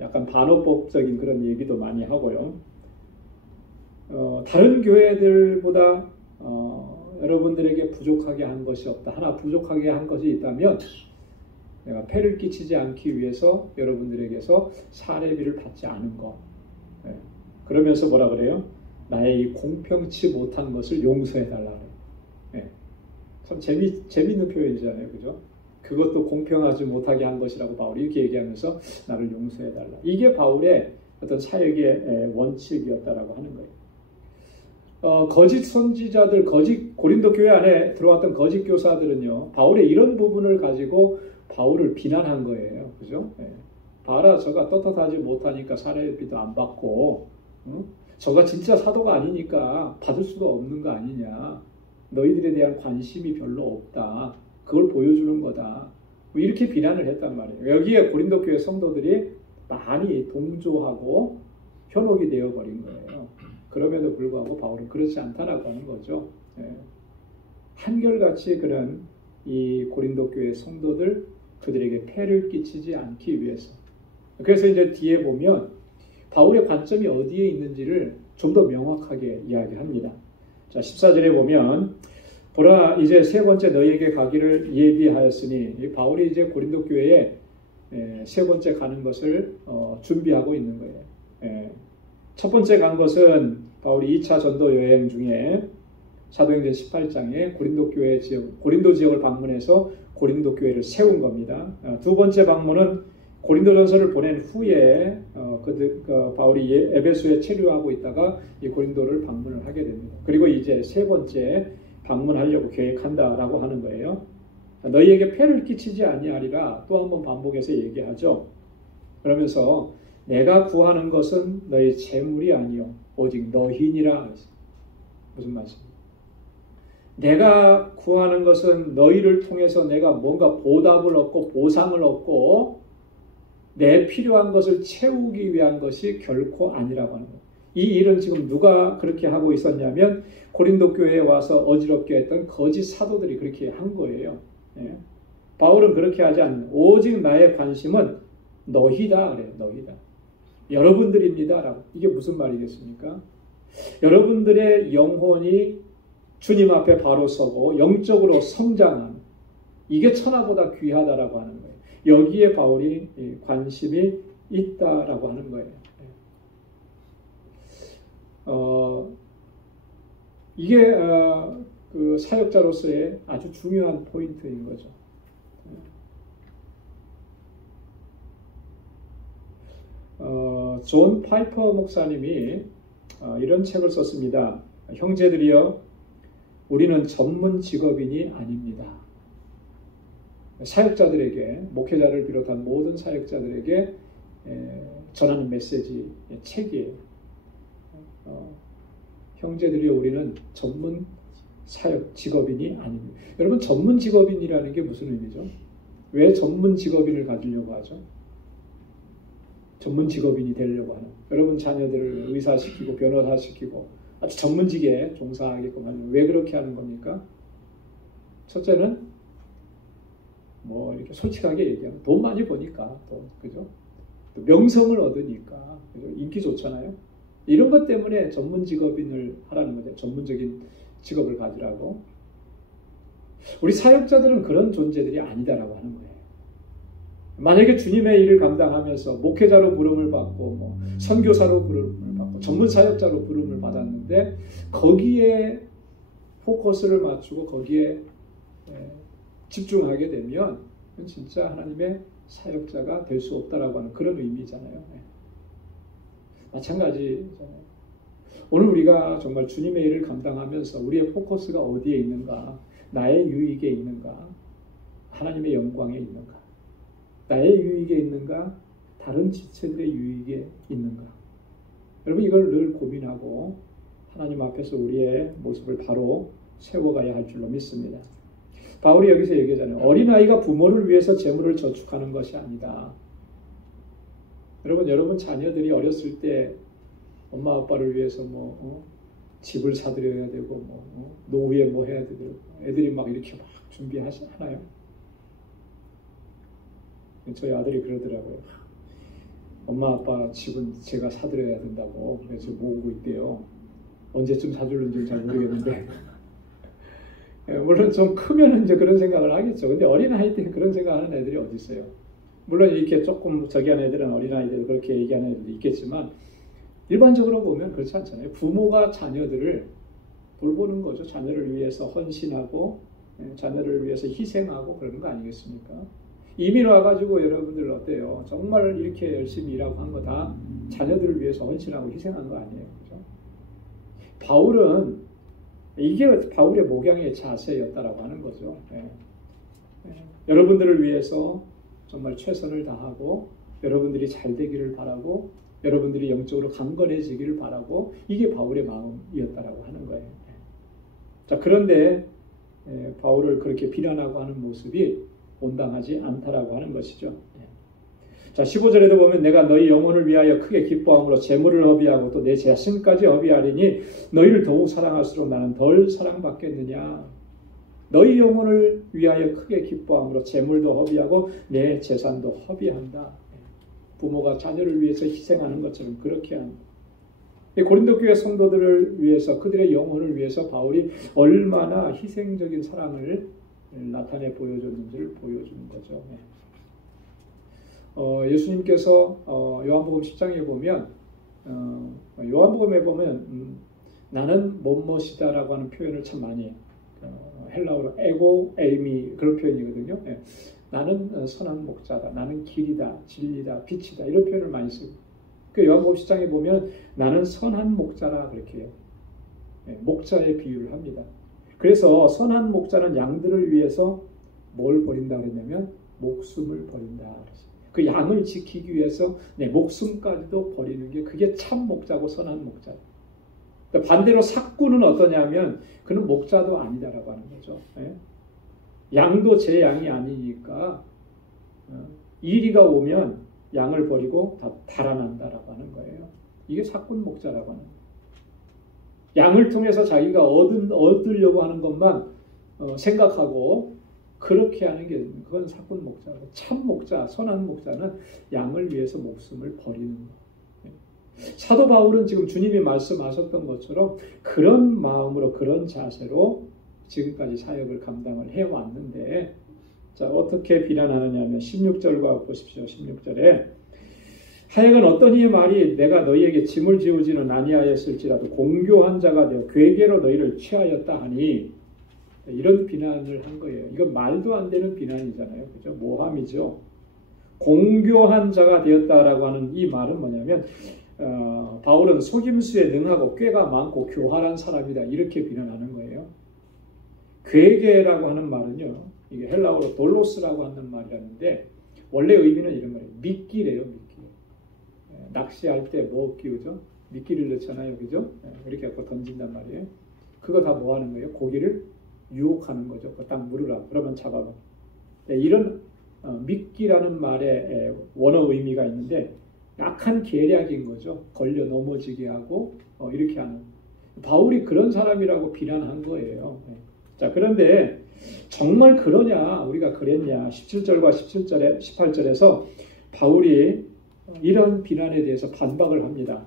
약간 반어법적인 그런 얘기도 많이 하고요. 다른 교회들보다 여러분들에게 부족하게 한 것이 없다. 하나 부족하게 한 것이 있다면 내가 폐를 끼치지 않기 위해서 여러분들에게서 사례비를 받지 않은 것. 그러면서 뭐라 그래요? 나의 이 공평치 못한 것을 용서해달라. 참 재밌는 표현이잖아요. 그죠? 그것도 공평하지 못하게 한 것이라고 바울이 이렇게 얘기하면서 나를 용서해달라. 이게 바울의 어떤 사역의 원칙이었다라고 하는 거예요. 거짓 선지자들, 고린도 교회 안에 들어왔던 거짓 교사들은요, 바울의 이런 부분을 가지고 바울을 비난한 거예요. 그죠? 봐라, 저가 떳떳하지 못하니까 사례비도 안 받고, 저가 진짜 사도가 아니니까 받을 수가 없는 거 아니냐. 너희들에 대한 관심이 별로 없다. 그걸 보여주는 거다. 뭐 이렇게 비난을 했단 말이에요. 여기에 고린도 교회 성도들이 많이 동조하고 현혹이 되어버린 거예요. 그럼에도 불구하고 바울은 그렇지 않다라고 하는 거죠. 한결같이 그런 이 고린도 교회 성도들 그들에게 폐를 끼치지 않기 위해서. 그래서 이제 뒤에 보면 바울의 관점이 어디에 있는지를 좀 더 명확하게 이야기합니다. 자, 14절에 보면 보라 이제 세 번째 너희에게 가기를 예비하였으니 바울이 이제 고린도 교회에 세 번째 가는 것을 준비하고 있는 거예요. 첫 번째 간 것은 바울이 2차 전도 여행 중에 사도행전 18장에 고린도 지역을 방문해서 고린도 교회를 세운 겁니다. 두 번째 방문은 고린도전서를 보낸 후에 바울이 에베소에 체류하고 있다가 이 고린도를 방문을 하게 됩니다. 그리고 이제 세 번째 방문하려고 계획한다라고 하는 거예요. 너희에게 폐를 끼치지 아니하리라 또 한 번 반복해서 얘기하죠. 그러면서 내가 구하는 것은 너희 재물이 아니요 오직 너희니라. 무슨 말씀입니까? 내가 구하는 것은 너희를 통해서 내가 뭔가 보답을 얻고 보상을 얻고 내 필요한 것을 채우기 위한 것이 결코 아니라고 하는 거예요. 이 일은 지금 누가 그렇게 하고 있었냐면 고린도 교회에 와서 어지럽게 했던 거짓 사도들이 그렇게 한 거예요. 바울은 그렇게 하지 않는 오직 나의 관심은 너희다 그래요. 너희다. 여러분들입니다. 라고. 이게 무슨 말이겠습니까? 여러분들의 영혼이 주님 앞에 바로 서고 영적으로 성장하는 이게 천하보다 귀하다라고 하는 거예요. 여기에 바울이 관심이 있다라고 하는 거예요. 이게 그 사역자로서의 아주 중요한 포인트인 거죠. 존 파이퍼 목사님이 이런 책을 썼습니다. 형제들이여, 우리는 전문 직업인이 아닙니다. 사역자들에게, 목회자를 비롯한 모든 사역자들에게 전하는 메시지, 책이에요. 형제들이여, 우리는 전문 사역 직업인이 아닙니다. 여러분, 전문 직업인이라는 게 무슨 의미죠? 왜 전문 직업인을 가지려고 하죠? 전문 직업인이 되려고 하는. 여러분 자녀들을 의사시키고 변호사시키고 아주 전문직에 종사하게끔 하는. 왜 그렇게 하는 겁니까? 첫째는 뭐 이렇게 솔직하게 얘기하면 돈 많이 버니까, 또 그죠? 또 명성을 얻으니까, 그죠? 인기 좋잖아요. 이런 것 때문에 전문 직업인을 하라는 거죠. 전문적인 직업을 가지라고. 우리 사역자들은 그런 존재들이 아니다라고 하는 거예요. 만약에 주님의 일을 감당하면서 목회자로 부름을 받고 뭐 선교사로 부름을 받고 전문 사역자로 부름을 받았는데 거기에 포커스를 맞추고 거기에 집중하게 되면 진짜 하나님의 사역자가 될 수 없다라고 하는 그런 의미잖아요. 마찬가지잖아요. 오늘 우리가 정말 주님의 일을 감당하면서 우리의 포커스가 어디에 있는가? 나의 유익에 있는가? 하나님의 영광에 있는가? 나의 유익에 있는가? 다른 지체들의 유익에 있는가? 여러분, 이걸 늘 고민하고 하나님 앞에서 우리의 모습을 바로 세워가야 할 줄로 믿습니다. 바울이 여기서 얘기하잖아요. 어린아이가 부모를 위해서 재물을 저축하는 것이 아니다. 여러분 자녀들이 어렸을 때 엄마 아빠를 위해서 집을 사드려야 되고 노후에 뭐 해야 되고 애들이 막 이렇게 막 준비하나요? 저희 아들이 그러더라고요. 엄마 아빠 집은 제가 사드려야 된다고 그래서 모으고 있대요. 언제쯤 사줄는지 잘 모르겠는데 물론 좀 크면 이제 그런 생각을 하겠죠. 근데 어린아이 때 그런 생각하는 애들이 어디 있어요? 물론 이렇게 조금 저기 하는 애들은 어린아이들 그렇게 얘기하는 애들도 있겠지만 일반적으로 보면 그렇지 않잖아요. 부모가 자녀들을 돌보는 거죠. 자녀를 위해서 헌신하고 자녀를 위해서 희생하고 그러는 거 아니겠습니까? 이민 와가지고 여러분들 어때요? 정말 이렇게 열심히 일하고 한 거 다 자녀들을 위해서 헌신하고 희생한 거 아니에요. 그죠? 바울은 이게 바울의 목양의 자세였다라고 하는 거죠. 여러분들을 위해서 정말 최선을 다하고 여러분들이 잘 되기를 바라고 여러분들이 영적으로 강건해지기를 바라고 이게 바울의 마음이었다라고 하는 거예요. 자, 그런데 바울을 그렇게 비난하고 하는 모습이 온당하지 않다라고 하는 것이죠. 자, 15절에도 보면 내가 너희 영혼을 위하여 크게 기뻐함으로 재물을 허비하고 또 내 자신까지 허비하리니 너희를 더욱 사랑할수록 나는 덜 사랑받겠느냐. 너희 영혼을 위하여 크게 기뻐함으로 재물도 허비하고 내 재산도 허비한다. 부모가 자녀를 위해서 희생하는 것처럼 그렇게 한다. 고린도 교회 성도들을 위해서 그들의 영혼을 위해서 바울이 얼마나 희생적인 사랑을 나타내 보여줬는지를 보여주는 거죠. 예수님께서 요한복음 10장에 보면 요한복음에 보면 나는 뭐뭐시다라고 하는 표현을 참 많이 해요. 헬라어로 에고 에이미 그런 표현이거든요. 나는 선한 목자다. 나는 길이다. 진리다. 빛이다. 이런 표현을 많이 쓰고 그 요한복음 10장에 보면 나는 선한 목자라 그렇게 해요. 목자의 비유를 합니다. 그래서 선한 목자는 양들을 위해서 뭘 버린다 그랬냐면 목숨을 버린다 그랬어요. 그 양을 지키기 위해서 내 목숨까지도 버리는 게 그게 참 목자고 선한 목자. 반대로 삭구는 어떠냐면 그는 목자도 아니다라고 하는 거죠. 양도 제 양이 아니니까 이리가 오면 양을 버리고 다 달아난다라고 하는 거예요. 이게 삭군 목자라고 하는 거예요. 양을 통해서 자기가 얻으려고 하는 것만 생각하고 그렇게 하는 게 그건 삭군 목자고 참 목자, 선한 목자는 양을 위해서 목숨을 버리는 거예요. 사도 바울은 지금 주님이 말씀하셨던 것처럼 그런 마음으로 그런 자세로 지금까지 사역을 감당을 해왔는데 자, 어떻게 비난하느냐 하면 16절과 보십시오. 16절에 하여간 어떤 이의 말이 내가 너희에게 짐을 지우지는 아니하였을지라도 공교한 자가 되어 괴계로 너희를 취하였다 하니 이런 비난을 한 거예요. 이건 말도 안 되는 비난이잖아요. 그죠? 모함이죠. 공교한 자가 되었다라고 하는 이 말은 뭐냐면 바울은 속임수에 능하고 꾀가 많고 교활한 사람이다. 이렇게 비난하는 거예요. 괴계라고 하는 말은요. 이게 헬라어로 돌로스라고 하는 말이라는데 원래 의미는 이런 말이에요. 미끼래요. 미끼. 낚시할 때 뭐 끼우죠? 미끼를 넣잖아요. 그죠? 이렇게 갖고 던진단 말이에요. 그거 다 뭐 하는 거예요? 고기를 유혹하는 거죠. 딱 물으라. 그러면 잡아봐. 이런 미끼라는 말에 원어 의미가 있는데 약한 계략인 거죠. 걸려 넘어지게 하고 이렇게 하는. 바울이 그런 사람이라고 비난한 거예요. 자, 그런데 정말 그러냐? 우리가 그랬냐? 17절과 18절에서 바울이 이런 비난에 대해서 반박을 합니다.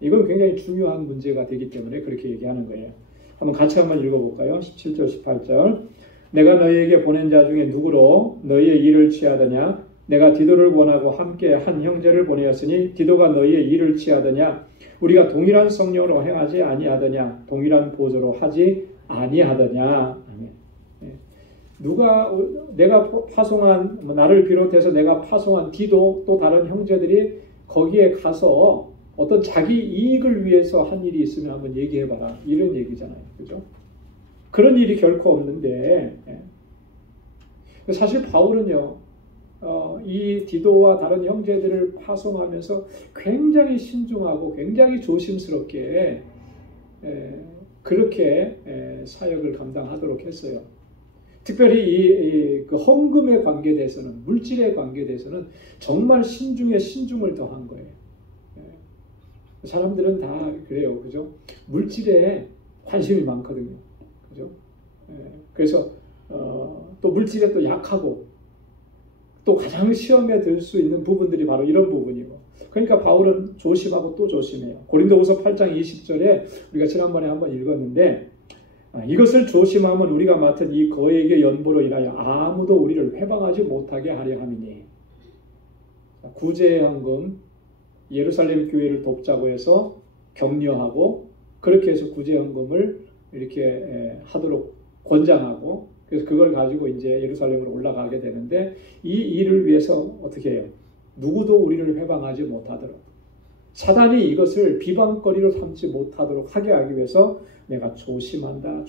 이건 굉장히 중요한 문제가 되기 때문에 그렇게 얘기하는 거예요. 한번 같이 한번 읽어볼까요? 17절, 18절. 내가 너희에게 보낸 자 중에 누구로 너희의 일을 취하더냐? 내가 디도를 원하고 함께 한 형제를 보내었으니 디도가 너희의 일을 취하더냐? 우리가 동일한 성령으로 행하지 아니하더냐? 동일한 보조로 하지 아니하더냐? 누가 내가 파송한 나를 비롯해서 내가 파송한 디도 또 다른 형제들이 거기에 가서 어떤 자기 이익을 위해서 한 일이 있으면 한번 얘기해봐라 이런 얘기잖아요. 그죠? 그런 일이 결코 없는데 사실 바울은요 이 디도와 다른 형제들을 파송하면서 굉장히 신중하고 굉장히 조심스럽게 그렇게 사역을 감당하도록 했어요. 특별히 그 헌금에 관계돼서는, 물질에 관계돼서는 정말 신중에 신중을 더한 거예요. 사람들은 다 그래요, 그죠? 물질에 관심이 많거든요, 그죠? 그래서 또 물질에 또 약하고, 또 가장 시험에 들 수 있는 부분들이 바로 이런 부분이고, 그러니까 바울은 조심하고 또 조심해요. 고린도후서 8장 20절에 우리가 지난번에 한번 읽었는데, 이것을 조심하면 우리가 맡은 이 거액의 연보로 인하여 아무도 우리를 회방하지 못하게 하려 함이니. 구제헌금, 예루살렘 교회를 돕자고 해서 격려하고, 그렇게 해서 구제헌금을 이렇게 하도록 권장하고, 그래서 그걸 가지고 이제 예루살렘으로 올라가게 되는데, 이 일을 위해서 어떻게 해요? 누구도 우리를 회방하지 못하도록, 사단이 이것을 비방거리로 삼지 못하도록 하게 하기 위해서 내가 조심한다.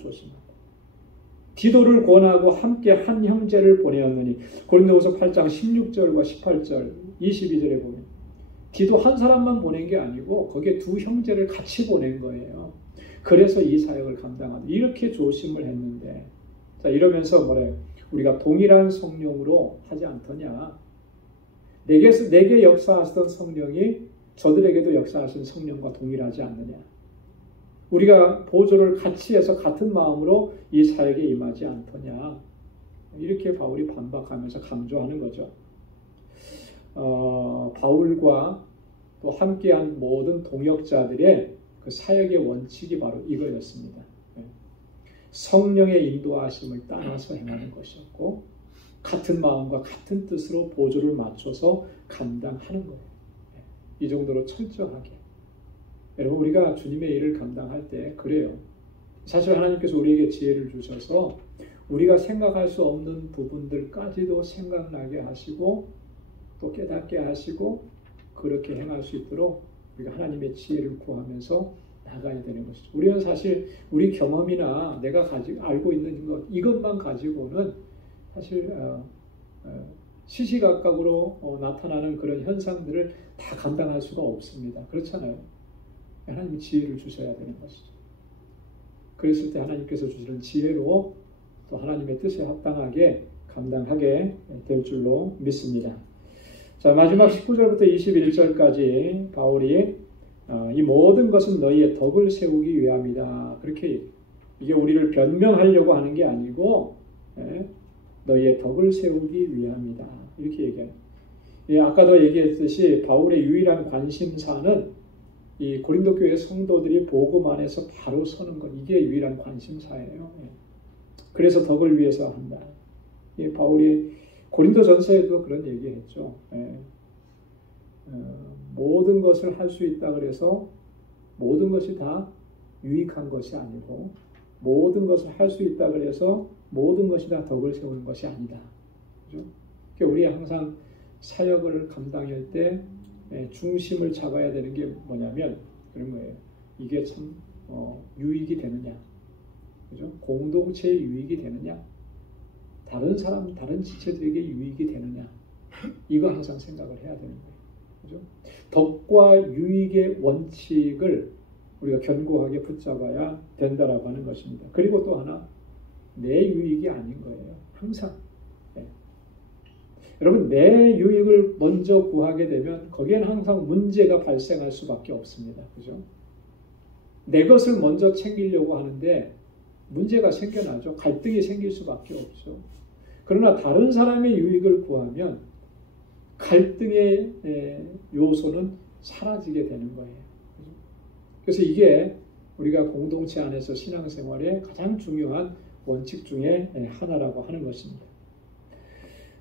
디도를 권하고 함께 한 형제를 보내었느니, 고린도후서 8장 16절과 18절, 22절에 보면 디도 한 사람만 보낸 게 아니고 거기에 두 형제를 같이 보낸 거예요. 그래서 이 사역을 감당하는, 이렇게 조심을 했는데, 자, 이러면서 뭐래요? 우리가 동일한 성령으로 하지 않더냐? 내게 역사하시던 성령이 저들에게도 역사하신 성령과 동일하지 않느냐? 우리가 보조를 같이 해서 같은 마음으로 이 사역에 임하지 않더냐? 이렇게 바울이 반박하면서 강조하는 거죠. 바울과 또 함께한 모든 동역자들의 그 사역의 원칙이 바로 이거였습니다. 성령의 인도하심을 따라서 행하는 것이었고, 같은 마음과 같은 뜻으로 보조를 맞춰서 감당하는 거예요. 이 정도로 철저하게. 여러분, 우리가 주님의 일을 감당할 때 그래요. 사실 하나님께서 우리에게 지혜를 주셔서 우리가 생각할 수 없는 부분들까지도 생각나게 하시고 또 깨닫게 하시고 그렇게 행할 수 있도록 우리가 하나님의 지혜를 구하면서 나가야 되는 것이죠. 우리는 사실 우리 경험이나 내가 알고 있는 것, 이것만 가지고는 사실 시시각각으로 나타나는 그런 현상들을 다 감당할 수가 없습니다. 그렇잖아요. 하나님이 지혜를 주셔야 되는 것이죠. 그랬을 때 하나님께서 주시는 지혜로 또 하나님의 뜻에 합당하게 감당하게 될 줄로 믿습니다. 자, 마지막 19절부터 21절까지 바울이 이 모든 것은 너희의 덕을 세우기 위함이다. 그렇게, 이게 우리를 변명하려고 하는 게 아니고 너희의 덕을 세우기 위함이다. 이렇게 얘기해요. 아까도 얘기했듯이 바울의 유일한 관심사는 이 고린도 교회 성도들이 복음 안에서 바로 서는 것, 이게 유일한 관심사예요. 그래서 덕을 위해서 한다. 바울이 고린도 전서에도 그런 얘기했죠. 모든 것을 할 수 있다 그래서 모든 것이 다 유익한 것이 아니고, 모든 것을 할 수 있다 그래서 모든 것이 다 덕을 세우는 것이 아니다. 그죠? 그러니까 우리 항상 사역을 감당할 때 중심을 잡아야 되는 게 뭐냐면 그런 거예요. 이게 참 유익이 되느냐, 그죠? 공동체의 유익이 되느냐, 다른 사람, 다른 지체들에게 유익이 되느냐, 이거 항상 생각을 해야 되는 거예요. 그죠? 덕과 유익의 원칙을 우리가 견고하게 붙잡아야 된다라고 하는 것입니다. 그리고 또 하나, 내 유익이 아닌 거예요. 항상. 여러분, 내 유익을 먼저 구하게 되면 거기에는 항상 문제가 발생할 수밖에 없습니다. 그죠? 내 것을 먼저 챙기려고 하는데 문제가 생겨나죠. 갈등이 생길 수밖에 없죠. 그러나 다른 사람의 유익을 구하면 갈등의 요소는 사라지게 되는 거예요. 그래서 이게 우리가 공동체 안에서 신앙생활의 가장 중요한 원칙 중에 하나라고 하는 것입니다.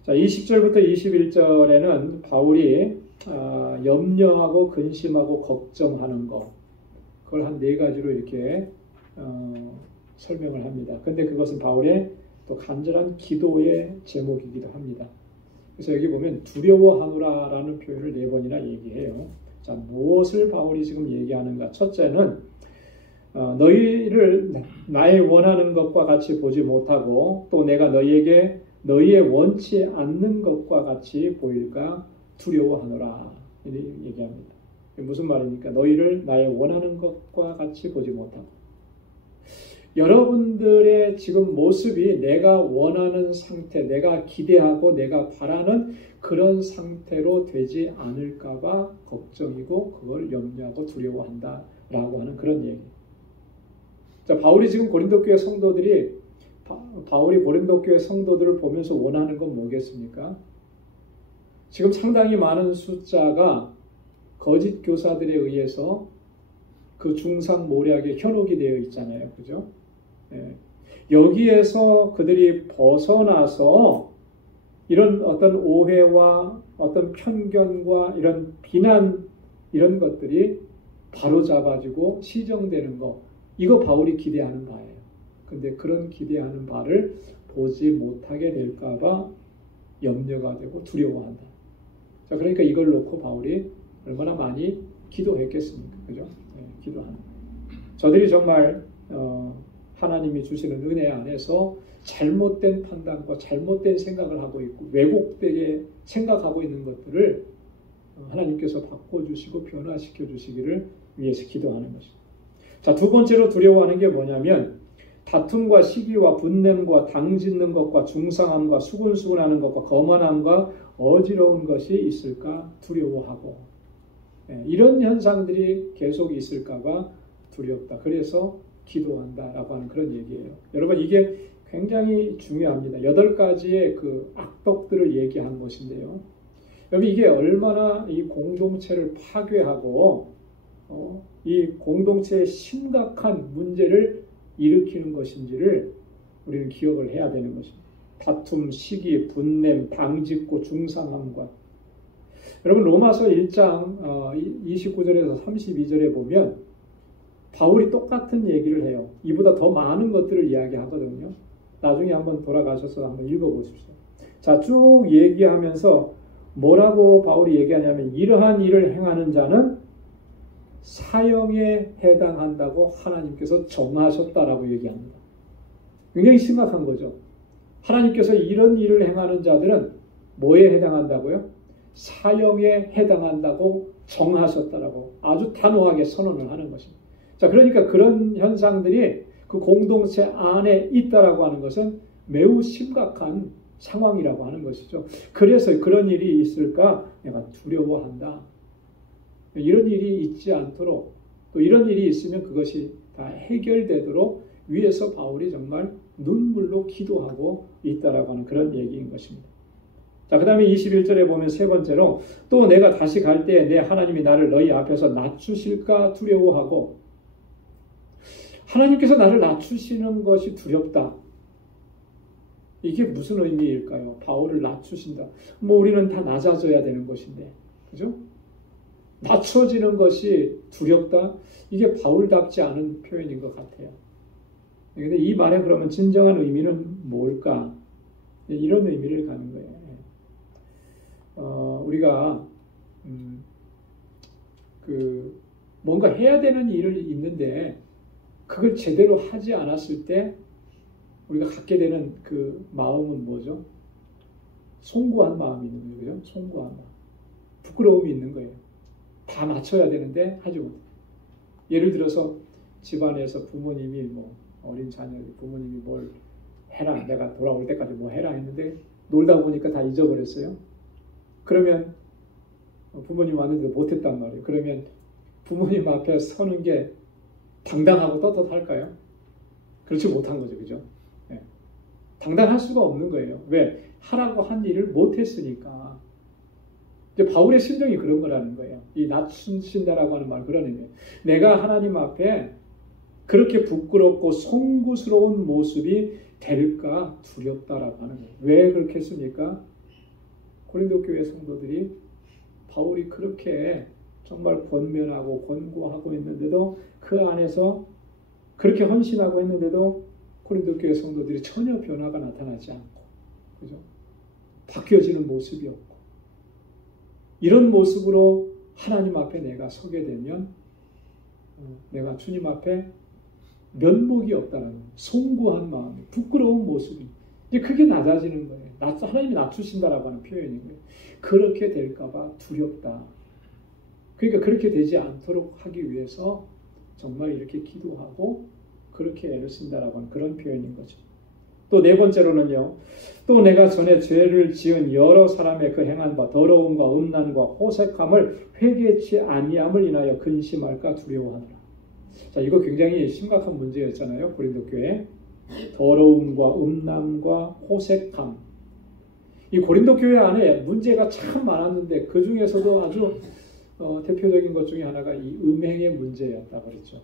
자, 20절부터 21절에는 바울이 염려하고 근심하고 걱정하는 것, 그걸 한 4가지로 이렇게 설명을 합니다. 근데 그것은 바울의 또 간절한 기도의 제목이기도 합니다. 그래서 여기 보면 두려워하노라라는 표현을 4번이나 얘기해요. 자, 무엇을 바울이 지금 얘기하는가? 첫째는 너희를 나의 원하는 것과 같이 보지 못하고 또 내가 너희에게 너희의 원치 않는 것과 같이 보일까 두려워하노라 이렇게 얘기합니다. 무슨 말입니까? 너희를 나의 원하는 것과 같이 보지 못하고, 여러분들의 지금 모습이 내가 원하는 상태, 내가 기대하고 내가 바라는 그런 상태로 되지 않을까봐 걱정이고 그걸 염려하고 두려워한다라고 하는 그런 얘기. 자, 바울이 지금 고린도 교회 성도들이 바울이 고린도 교회 성도들을 보면서 원하는 건 뭐겠습니까? 지금 상당히 많은 숫자가 거짓 교사들에 의해서 그 중상모략에 현혹이 되어 있잖아요. 그죠? 네. 여기에서 그들이 벗어나서 이런 어떤 오해와 어떤 편견과 이런 비난 이런 것들이 바로잡아지고 시정되는 거, 이거 바울이 기대하는 바예요. 근데 그런 기대하는 바를 보지 못하게 될까 봐 염려가 되고 두려워한다. 자, 그러니까 이걸 놓고 바울이 얼마나 많이 기도했겠습니까? 그죠? 네, 기도하는. 저들이 정말 하나님이 주시는 은혜 안에서 잘못된 판단과 잘못된 생각을 하고 있고 왜곡되게 생각하고 있는 것들을 하나님께서 바꿔주시고 변화시켜 주시기를 위해서 기도하는 것입니다. 자, 두 번째로 두려워하는 게 뭐냐면 다툼과 시기와 분냄과 당짓는 것과 중상함과 수군수군하는 것과 거만함과 어지러운 것이 있을까 두려워하고, 이런 현상들이 계속 있을까 봐 두렵다. 그래서 기도한다라고 하는 그런 얘기예요. 여러분, 이게 굉장히 중요합니다. 8가지의 그 악덕들을 얘기한 것인데요. 여러분, 이게 얼마나 이 공동체를 파괴하고 이 공동체의 심각한 문제를 일으키는 것인지를 우리는 기억을 해야 되는 것입니다. 다툼, 시기, 분냄, 당짓고 중상함과. 여러분, 로마서 1장 29절에서 32절에 보면 바울이 똑같은 얘기를 해요. 이보다 더 많은 것들을 이야기하거든요. 나중에 한번 돌아가셔서 한번 읽어보십시오. 자, 쭉 얘기하면서 뭐라고 바울이 얘기하냐면 이러한 일을 행하는 자는 사형에 해당한다고 하나님께서 정하셨다라고 얘기합니다. 굉장히 심각한 거죠. 하나님께서 이런 일을 행하는 자들은 뭐에 해당한다고요? 사형에 해당한다고 정하셨다라고 아주 단호하게 선언을 하는 것입니다. 자, 그러니까 그런 현상들이 그 공동체 안에 있다라고 하는 것은 매우 심각한 상황이라고 하는 것이죠. 그래서 그런 일이 있을까 내가 두려워한다. 이런 일이 있지 않도록, 또 이런 일이 있으면 그것이 다 해결되도록 위에서 바울이 정말 눈물로 기도하고 있다라고 하는 그런 얘기인 것입니다. 자, 그 다음에 21절에 보면 세 번째로 또 내가 다시 갈 때에 내 하나님이 나를 너희 앞에서 낮추실까 두려워하고, 하나님께서 나를 낮추시는 것이 두렵다. 이게 무슨 의미일까요? 바울을 낮추신다. 뭐 우리는 다 낮아져야 되는 것인데, 그죠? 낮춰지는 것이 두렵다? 이게 바울답지 않은 표현인 것 같아요. 근데 이 말의 그러면 진정한 의미는 뭘까? 이런 의미를 갖는 거예요. 우리가 뭔가 해야 되는 일이 있는데 그걸 제대로 하지 않았을 때 우리가 갖게 되는 그 마음은 뭐죠? 송구한 마음이 있는 거예요. 그죠? 송구한 마음. 부끄러움이 있는 거예요. 다 맞춰야 되는데 하지 못해. 예를 들어서 집안에서 부모님이 어린 자녀 부모님이 뭘 해라, 내가 돌아올 때까지 뭐 해라 했는데 놀다 보니까 다 잊어버렸어요. 그러면 부모님 왔는데 못했단 말이에요. 그러면 부모님 앞에 서는 게 당당하고 떳떳할까요? 그렇지 못한 거죠. 그죠? 네. 당당할 수가 없는 거예요. 왜? 하라고 한 일을 못했으니까. 이제 바울의 심정이 그런 거라는 거예요. 이 낮추신다라고 하는 말 그런 의미예요. 내가 하나님 앞에 그렇게 부끄럽고 송구스러운 모습이 될까 두렵다라고 하는 거예요. 왜 그렇게 했습니까? 고린도 교회 성도들이 바울이 그렇게 정말 권면하고 권고하고 있는데도 그 안에서 그렇게 헌신하고 했는데도 고린도 교회 성도들이 전혀 변화가 나타나지 않고, 그죠? 바뀌어지는 모습이 없고, 이런 모습으로 하나님 앞에 내가 서게 되면 내가 주님 앞에 면목이 없다는 송구한 마음, 부끄러운 모습이 이제 그게 낮아지는 거예요. 하나님이 낮추신다라고 하는 표현인 거예요. 그렇게 될까봐 두렵다. 그러니까 그렇게 되지 않도록 하기 위해서 정말 이렇게 기도하고 그렇게 애를 쓴다라고 하는 그런 표현인 거죠. 또 네 번째로는요. 또 내가 전에 죄를 지은 여러 사람의 그 행한 바 더러움과 음란과 호색함을 회개치 아니함을 인하여 근심할까 두려워하노라. 자, 이거 굉장히 심각한 문제였잖아요. 고린도 교회. 더러움과 음란과 호색함. 이 고린도 교회 안에 문제가 참 많았는데 그 중에서도 아주 대표적인 것 중에 하나가 이 음행의 문제였다고 그랬죠.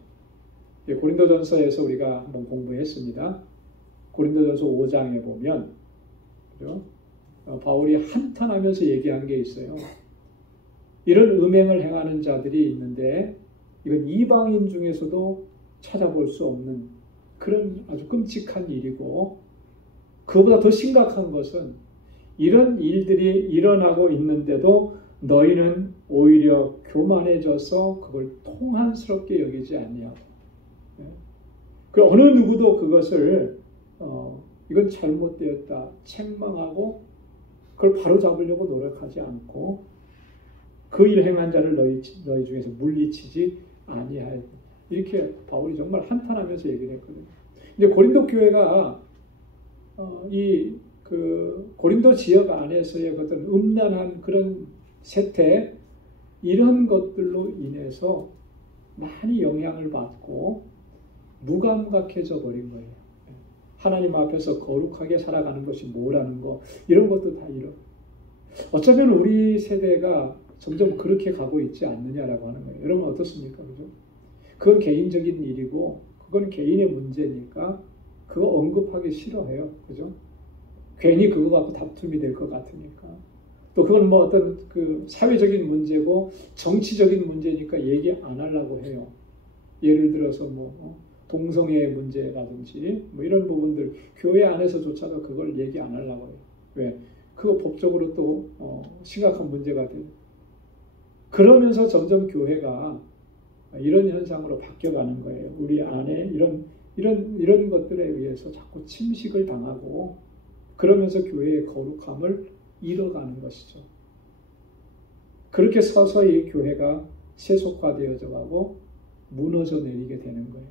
고린도전서에서 우리가 한번 공부했습니다. 고린도전서 5장에 보면 그죠? 바울이 한탄하면서 얘기한 게 있어요. 이런 음행을 행하는 자들이 있는데 이건 이방인 중에서도 찾아볼 수 없는 그런 아주 끔찍한 일이고, 그보다 더 심각한 것은 이런 일들이 일어나고 있는데도 너희는 오히려 교만해져서 그걸 통한스럽게 여기지 아니하고, 그 어느 누구도 그것을 이건 잘못되었다 책망하고 그걸 바로잡으려고 노력하지 않고 그 일 행한 자를 너희 중에서 물리치지 아니하여, 이렇게 바울이 정말 한탄하면서 얘기를 했거든요. 이제 고린도 교회가 그 고린도 지역 안에서의 어떤 음란한 그런 세태, 이런 것들로 인해서 많이 영향을 받고 무감각해져 버린 거예요. 하나님 앞에서 거룩하게 살아가는 것이 뭐라는 거, 이런 것도 다 어쩌면 우리 세대가 점점 그렇게 가고 있지 않느냐라고 하는 거예요. 여러분 어떻습니까? 그죠? 그건 개인적인 일이고 그건 개인의 문제니까 그거 언급하기 싫어해요. 그죠? 괜히 그거 갖고 다툼이 될 것 같으니까. 또 그건 뭐 어떤 그 사회적인 문제고 정치적인 문제니까 얘기 안 하려고 해요. 예를 들어서 뭐 동성애 문제라든지 뭐 이런 부분들 교회 안에서조차도 그걸 얘기 안 하려고 해요. 왜? 그거 법적으로 또 심각한 문제가 돼요. 그러면서 점점 교회가 이런 현상으로 바뀌어가는 거예요. 우리 안에 이런 것들에 의해서 자꾸 침식을 당하고 그러면서 교회의 거룩함을 잃어가는 것이죠. 그렇게 서서히 교회가 세속화되어져 가고 무너져 내리게 되는 거예요.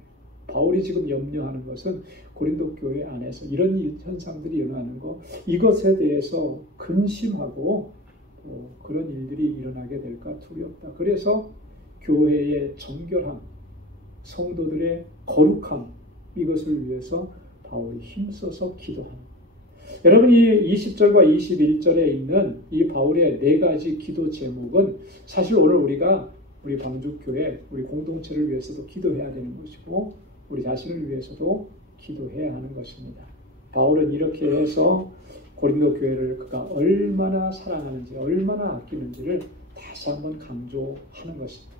바울이 지금 염려하는 것은 고린도 교회 안에서 이런 현상들이 일어나는 것, 이것에 대해서 근심하고 그런 일들이 일어나게 될까 두렵다. 그래서 교회의 정결함, 성도들의 거룩함, 이것을 위해서 바울이 힘써서 기도합니다. 여러분, 이 20절과 21절에 있는 이 바울의 네 가지 기도 제목은 사실 오늘 우리가 우리 방주교회, 우리 공동체를 위해서도 기도해야 되는 것이고 우리 자신을 위해서도 기도해야 하는 것입니다. 바울은 이렇게 해서 고린도 교회를 그가 얼마나 사랑하는지, 얼마나 아끼는지를 다시 한번 강조하는 것입니다.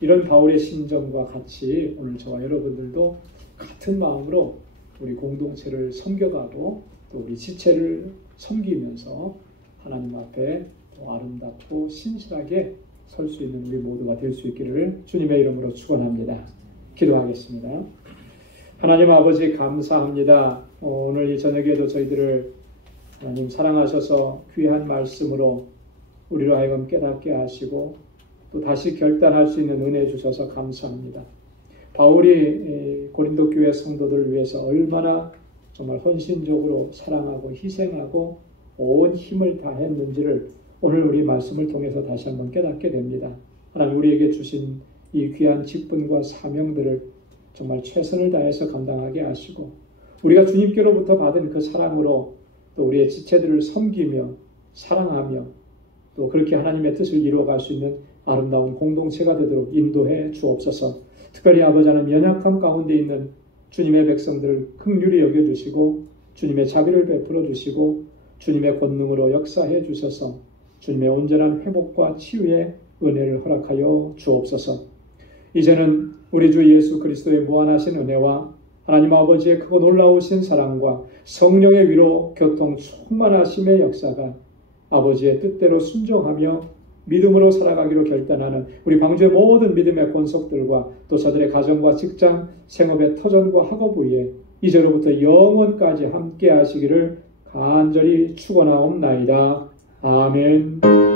이런 바울의 심정과 같이 오늘 저와 여러분들도 같은 마음으로 우리 공동체를 섬겨가고 또 우리 지체를 섬기면서 하나님 앞에 더 아름답고 신실하게 설 수 있는 우리 모두가 될 수 있기를 주님의 이름으로 축원합니다. 기도하겠습니다. 하나님 아버지 감사합니다. 오늘 이 저녁에도 저희들을 하나님 사랑하셔서 귀한 말씀으로 우리로 하여금 깨닫게 하시고 또 다시 결단할 수 있는 은혜 주셔서 감사합니다. 바울이 고린도 교회 성도들을 위해서 얼마나 정말 헌신적으로 사랑하고 희생하고 온 힘을 다했는지를 오늘 우리 말씀을 통해서 다시 한번 깨닫게 됩니다. 하나님 우리에게 주신 이 귀한 직분과 사명들을 정말 최선을 다해서 감당하게 하시고 우리가 주님께로부터 받은 그 사랑으로 또 우리의 지체들을 섬기며 사랑하며 또 그렇게 하나님의 뜻을 이루어갈 수 있는 아름다운 공동체가 되도록 인도해 주옵소서. 특별히 아버지 하나님 연약함 가운데 있는 주님의 백성들을 긍휼히 여겨주시고 주님의 자비를 베풀어 주시고 주님의 권능으로 역사해 주셔서 주님의 온전한 회복과 치유의 은혜를 허락하여 주옵소서. 이제는 우리 주 예수 그리스도의 무한하신 은혜와 하나님 아버지의 크고 놀라우신 사랑과 성령의 위로 교통 충만하심의 역사가 아버지의 뜻대로 순종하며 믿음으로 살아가기로 결단하는 우리 방주의 모든 믿음의 권속들과 또 저들의 가정과 직장, 생업의 터전과 학업 위에 이제로부터 영원까지 함께 하시기를 간절히 축원하옵나이다. 아멘.